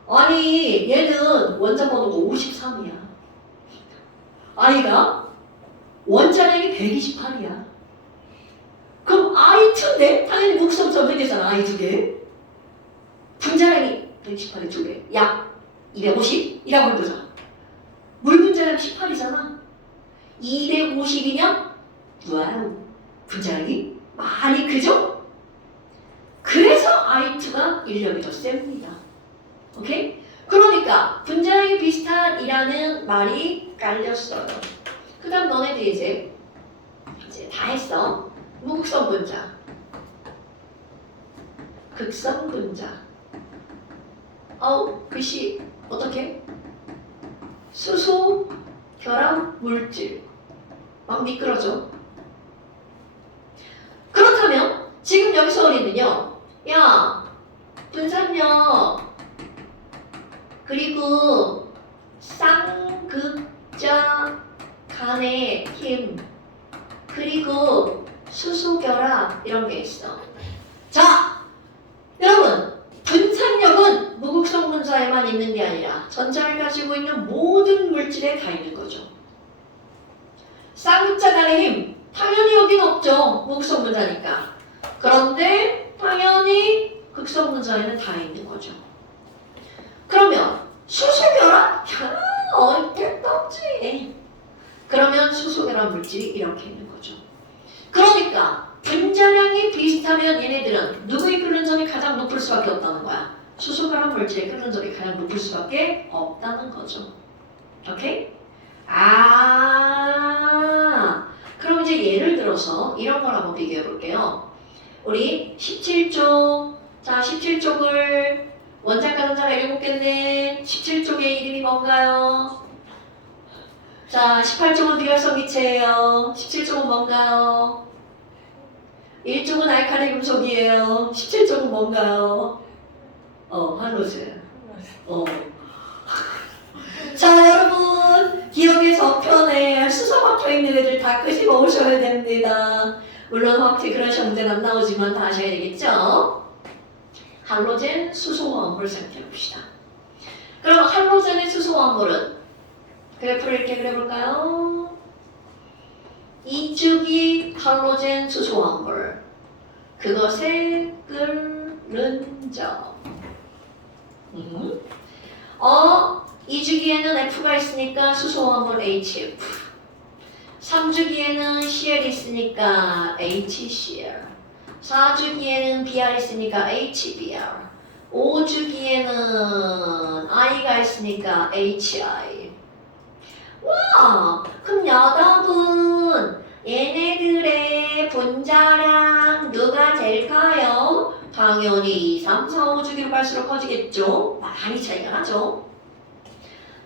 아니 얘는 원자 번호가 53이야. I가 원자량이 128이야. 그럼 I2인데 당연히 목성점 되겠잖아. I 두 개. 분자량이 118에 두 개. 약 250이라고 해보자. 물 분자량 18이잖아. 250이면 와우. 분자량이 많이 크죠? 그래서 I2가 인력이 더 셉니다. 오케이? 그러니까 분자량이 비슷한이라는 말이 깔렸어요. 그 다음 너네들 이제 다 했어. 무극성 분자, 극성 분자. 글씨 어떻게? 수소 결합 물질. 막 미끄러져. 그렇다면 지금 여기서 우리는요. 야, 분산력 그리고 쌍극자 간의 힘 그리고 수소결합 이런 게 있어. 자, 여러분 분산력은 무극성 분자에만 있는 게 아니라 전자를 가지고 있는 모든 물질에 다 있는 거죠. 쌍극자 간의 힘 당연히 여긴 없죠. 무극성 분자니까. 그런데 당연히 극성 분자에는 다 있는 거죠. 그러면 수소결합? 어렵겠다 없지. 그러면 수소결합 물질이 이렇게 있는 거죠. 그러니까 분자량이 비슷하면 얘네들은 누구의 끓는 점이 가장 높을 수밖에 없다는 거야. 수소결합 물질의 끓는 점이 가장 높을 수밖에 없다는 거죠. 오케이? 그럼 이제 예를 들어서 이런 걸 한번 비교해 볼게요. 우리 17쪽. 자, 17쪽을 원자과 전자가 7개인데 17쪽의 이름이 뭔가요? 자, 18쪽은 비활성 기체예요. 17쪽은 뭔가요? 1쪽은 알칼리 금속이에요. 17쪽은 뭔가요? 할로제. 자, 여러분 기억의 저편에 수소 박혀 있는 애들 다 끄집어 오셔야 됩니다. 물론 확실히 그런 시험들은 안 나오지만 다 아셔야 되겠죠? 할로젠 수소화합물 상태를 봅시다. 그럼 할로젠의 수소화합물은 그래프를 이렇게 그려볼까요? 이쪽이 할로젠 수소화합물. 그것의 끓는 점. 이 주기에는 F가 있으니까 수소화합물 HF. 3주기에는 CL 있으니까 HCl. 4주기에는 BR 있으니까 HBr. 5주기에는 I가 있으니까 HI. 와! 그럼 여러분, 얘네들의 분자량 누가 제일 커요? 당연히 2, 3, 4, 5주기로 갈수록 커지겠죠? 많이 차이가 나죠?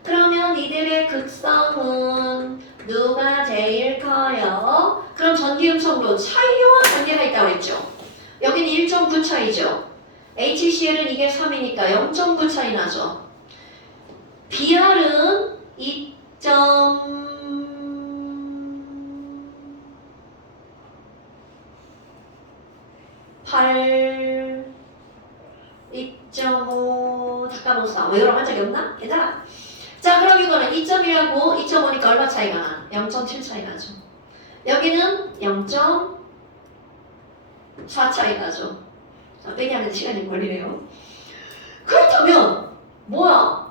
그러면 이들의 극성은 누가 제일 커요? 그럼 전기음성도 차이와 관계가 있다고 했죠? 여기는 1.9 차이죠? HCl은 이게 3이니까 0.9 차이 나죠? BR은 2.8 2.5 닭가봉사 왜 여러 한 적이 없나? 괜찮아? 자 그럼 이거는 2.1하고 2.5니까 얼마 차이가 나? 0.7 차이 나죠. 여기는 0.4 차이 나죠. 자, 빼기 하면 시간이 걸리네요. 그렇다면 뭐야?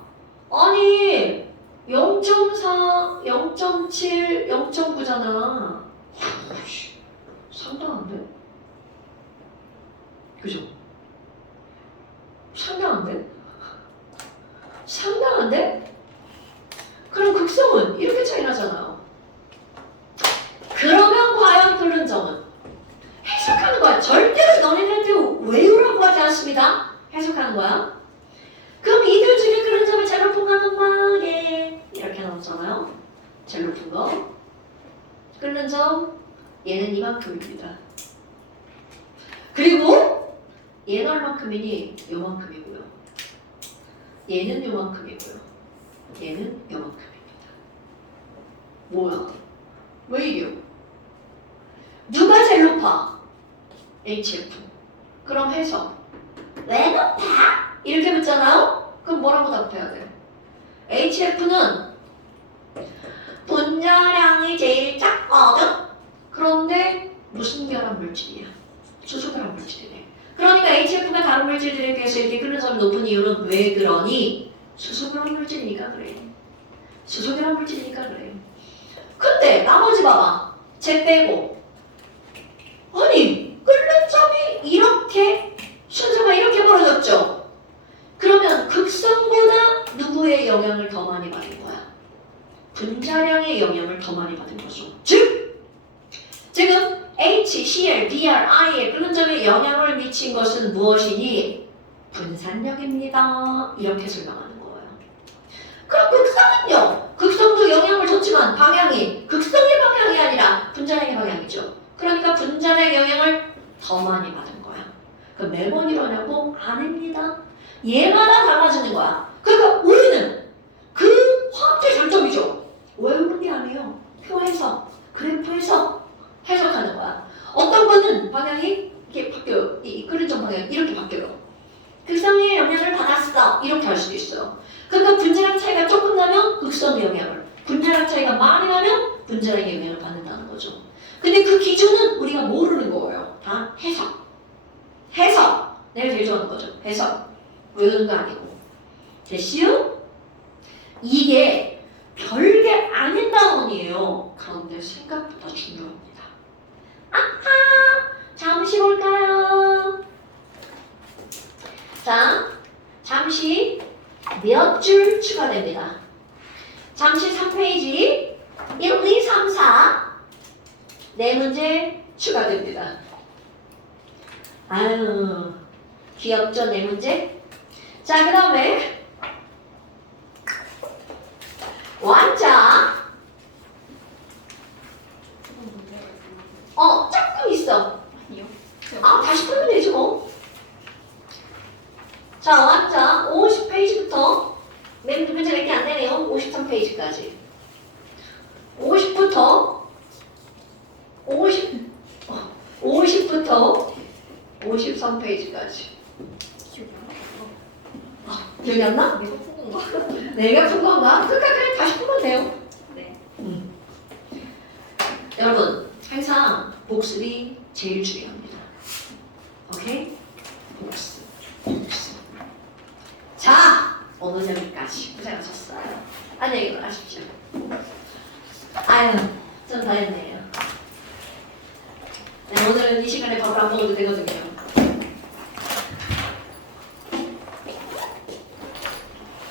아니 0.4, 0.7, 0.9잖아. 상당한데? 그죠? 상당한데? 상당한데? 그럼 극성은 이렇게 차이 나잖아요. 그러면 과연 그런 점은 해석하는 거야. 절대로 너네들한테 외우라고 하지 않습니다. 해석하는 거야. 그럼 이들 중에 그런 점을 제일 높은 거는 뭐게? 이렇게 나오잖아요. 제일 높은 거. 끓는 점 얘는 이만큼입니다. 그리고 얘는 얼만큼이니? 요만큼이고요. 얘는 요만큼이고요. 얘는 요만큼입니다. 뭐야? 왜 이래요? 누가 제일 높아? HF. 그럼 해서 왜 높아? 이렇게 묻잖아요? 그럼 뭐라고 답해야 돼요? HF는 분자량이 제일 작거든? 그런데 무슨 결합 물질이야? 수소 결합 물질이네. 그러니까 HF가 다른 물질들에 비해서 이렇게 끓는 점이 높은 이유는 왜 그러니? 수소 결합 물질이니까 그래. 수소 결합 물질이니까 그래. 근데 나머지 봐봐. 쟤 빼고. 아니 끓는 점이 이렇게 순서가 이렇게 벌어졌죠? 그러면 극성보다 누구의 영향을 더 많이 받은 거야? 분자량의 영향을 더 많이 받은 거죠. 즉 지금 HCl, BR, I에 끓는 점에 영향을 미친 것은 무엇이니? 분산력입니다. 이렇게 설명하는 거예요. 그럼 극성은요? 극성도 영향을 줬지만 방향이 극성의 방향이 아니라 분자량의 방향이죠. 그러니까 분자량의 영향을 더 많이 받은 거야. 그럼 매번 이러냐고? 아닙니다. 얘마다 달라지는 거야. 그러니까 우리는 그 화학적 장점이죠. 외우는 게 아니에요. 표에서, 그래프에서 해석하는 거야. 어떤 거는 방향이 이렇게 바뀌어요. 이 끓는 점 방향이 이렇게 바뀌어요. 극성의 영향을 받았어. 이렇게 할 수도 있어요. 그러니까 분자량 차이가 조금 나면 극성의 영향을, 분자량 차이가 많이 나면 분자량의 영향을 받는다는 거죠. 근데 그 기준은 우리가 모르는 거예요. 다 해석. 해석. 내가 제일 좋아하는 거죠. 해석. 외우는 거 아니고. 됐시요? 이게 별게 아닌 단원이에요. 그런데 생각보다 중요합니다. 아하! 잠시 볼까요? 자, 잠시 몇 줄 추가됩니다. 잠시 3페이지 1, 2, 3, 4 4문제 추가됩니다. 아유, 귀엽죠, 4문제? 자, 그 다음에 완자. 조금 있어. 아니요. 다시 풀면 되지 뭐. 자, 완자 50페이지부터 맨 문제가 이렇게 안 되네요. 53페이지까지. 50부터 50부터 53페이지까지. 기억이 안 나요. 기억이 안 나? 내가 푸는 거. 내가 푼 건가? 그러니까 그냥 다시 풀면 돼요. 네. 여러분, 항상 복습이 제일 중요합니다. 오케이? 복습. 자, 오늘 여기까지 고생하셨어요. 안녕히 가십시오. 아유, 저 전 다 했네요. 네, 오늘은 이 시간에 밥을 안 먹어도 되거든요.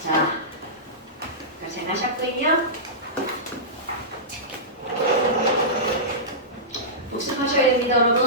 자, 고생하셨고요. 복습하셔야 됩니다, 여러분.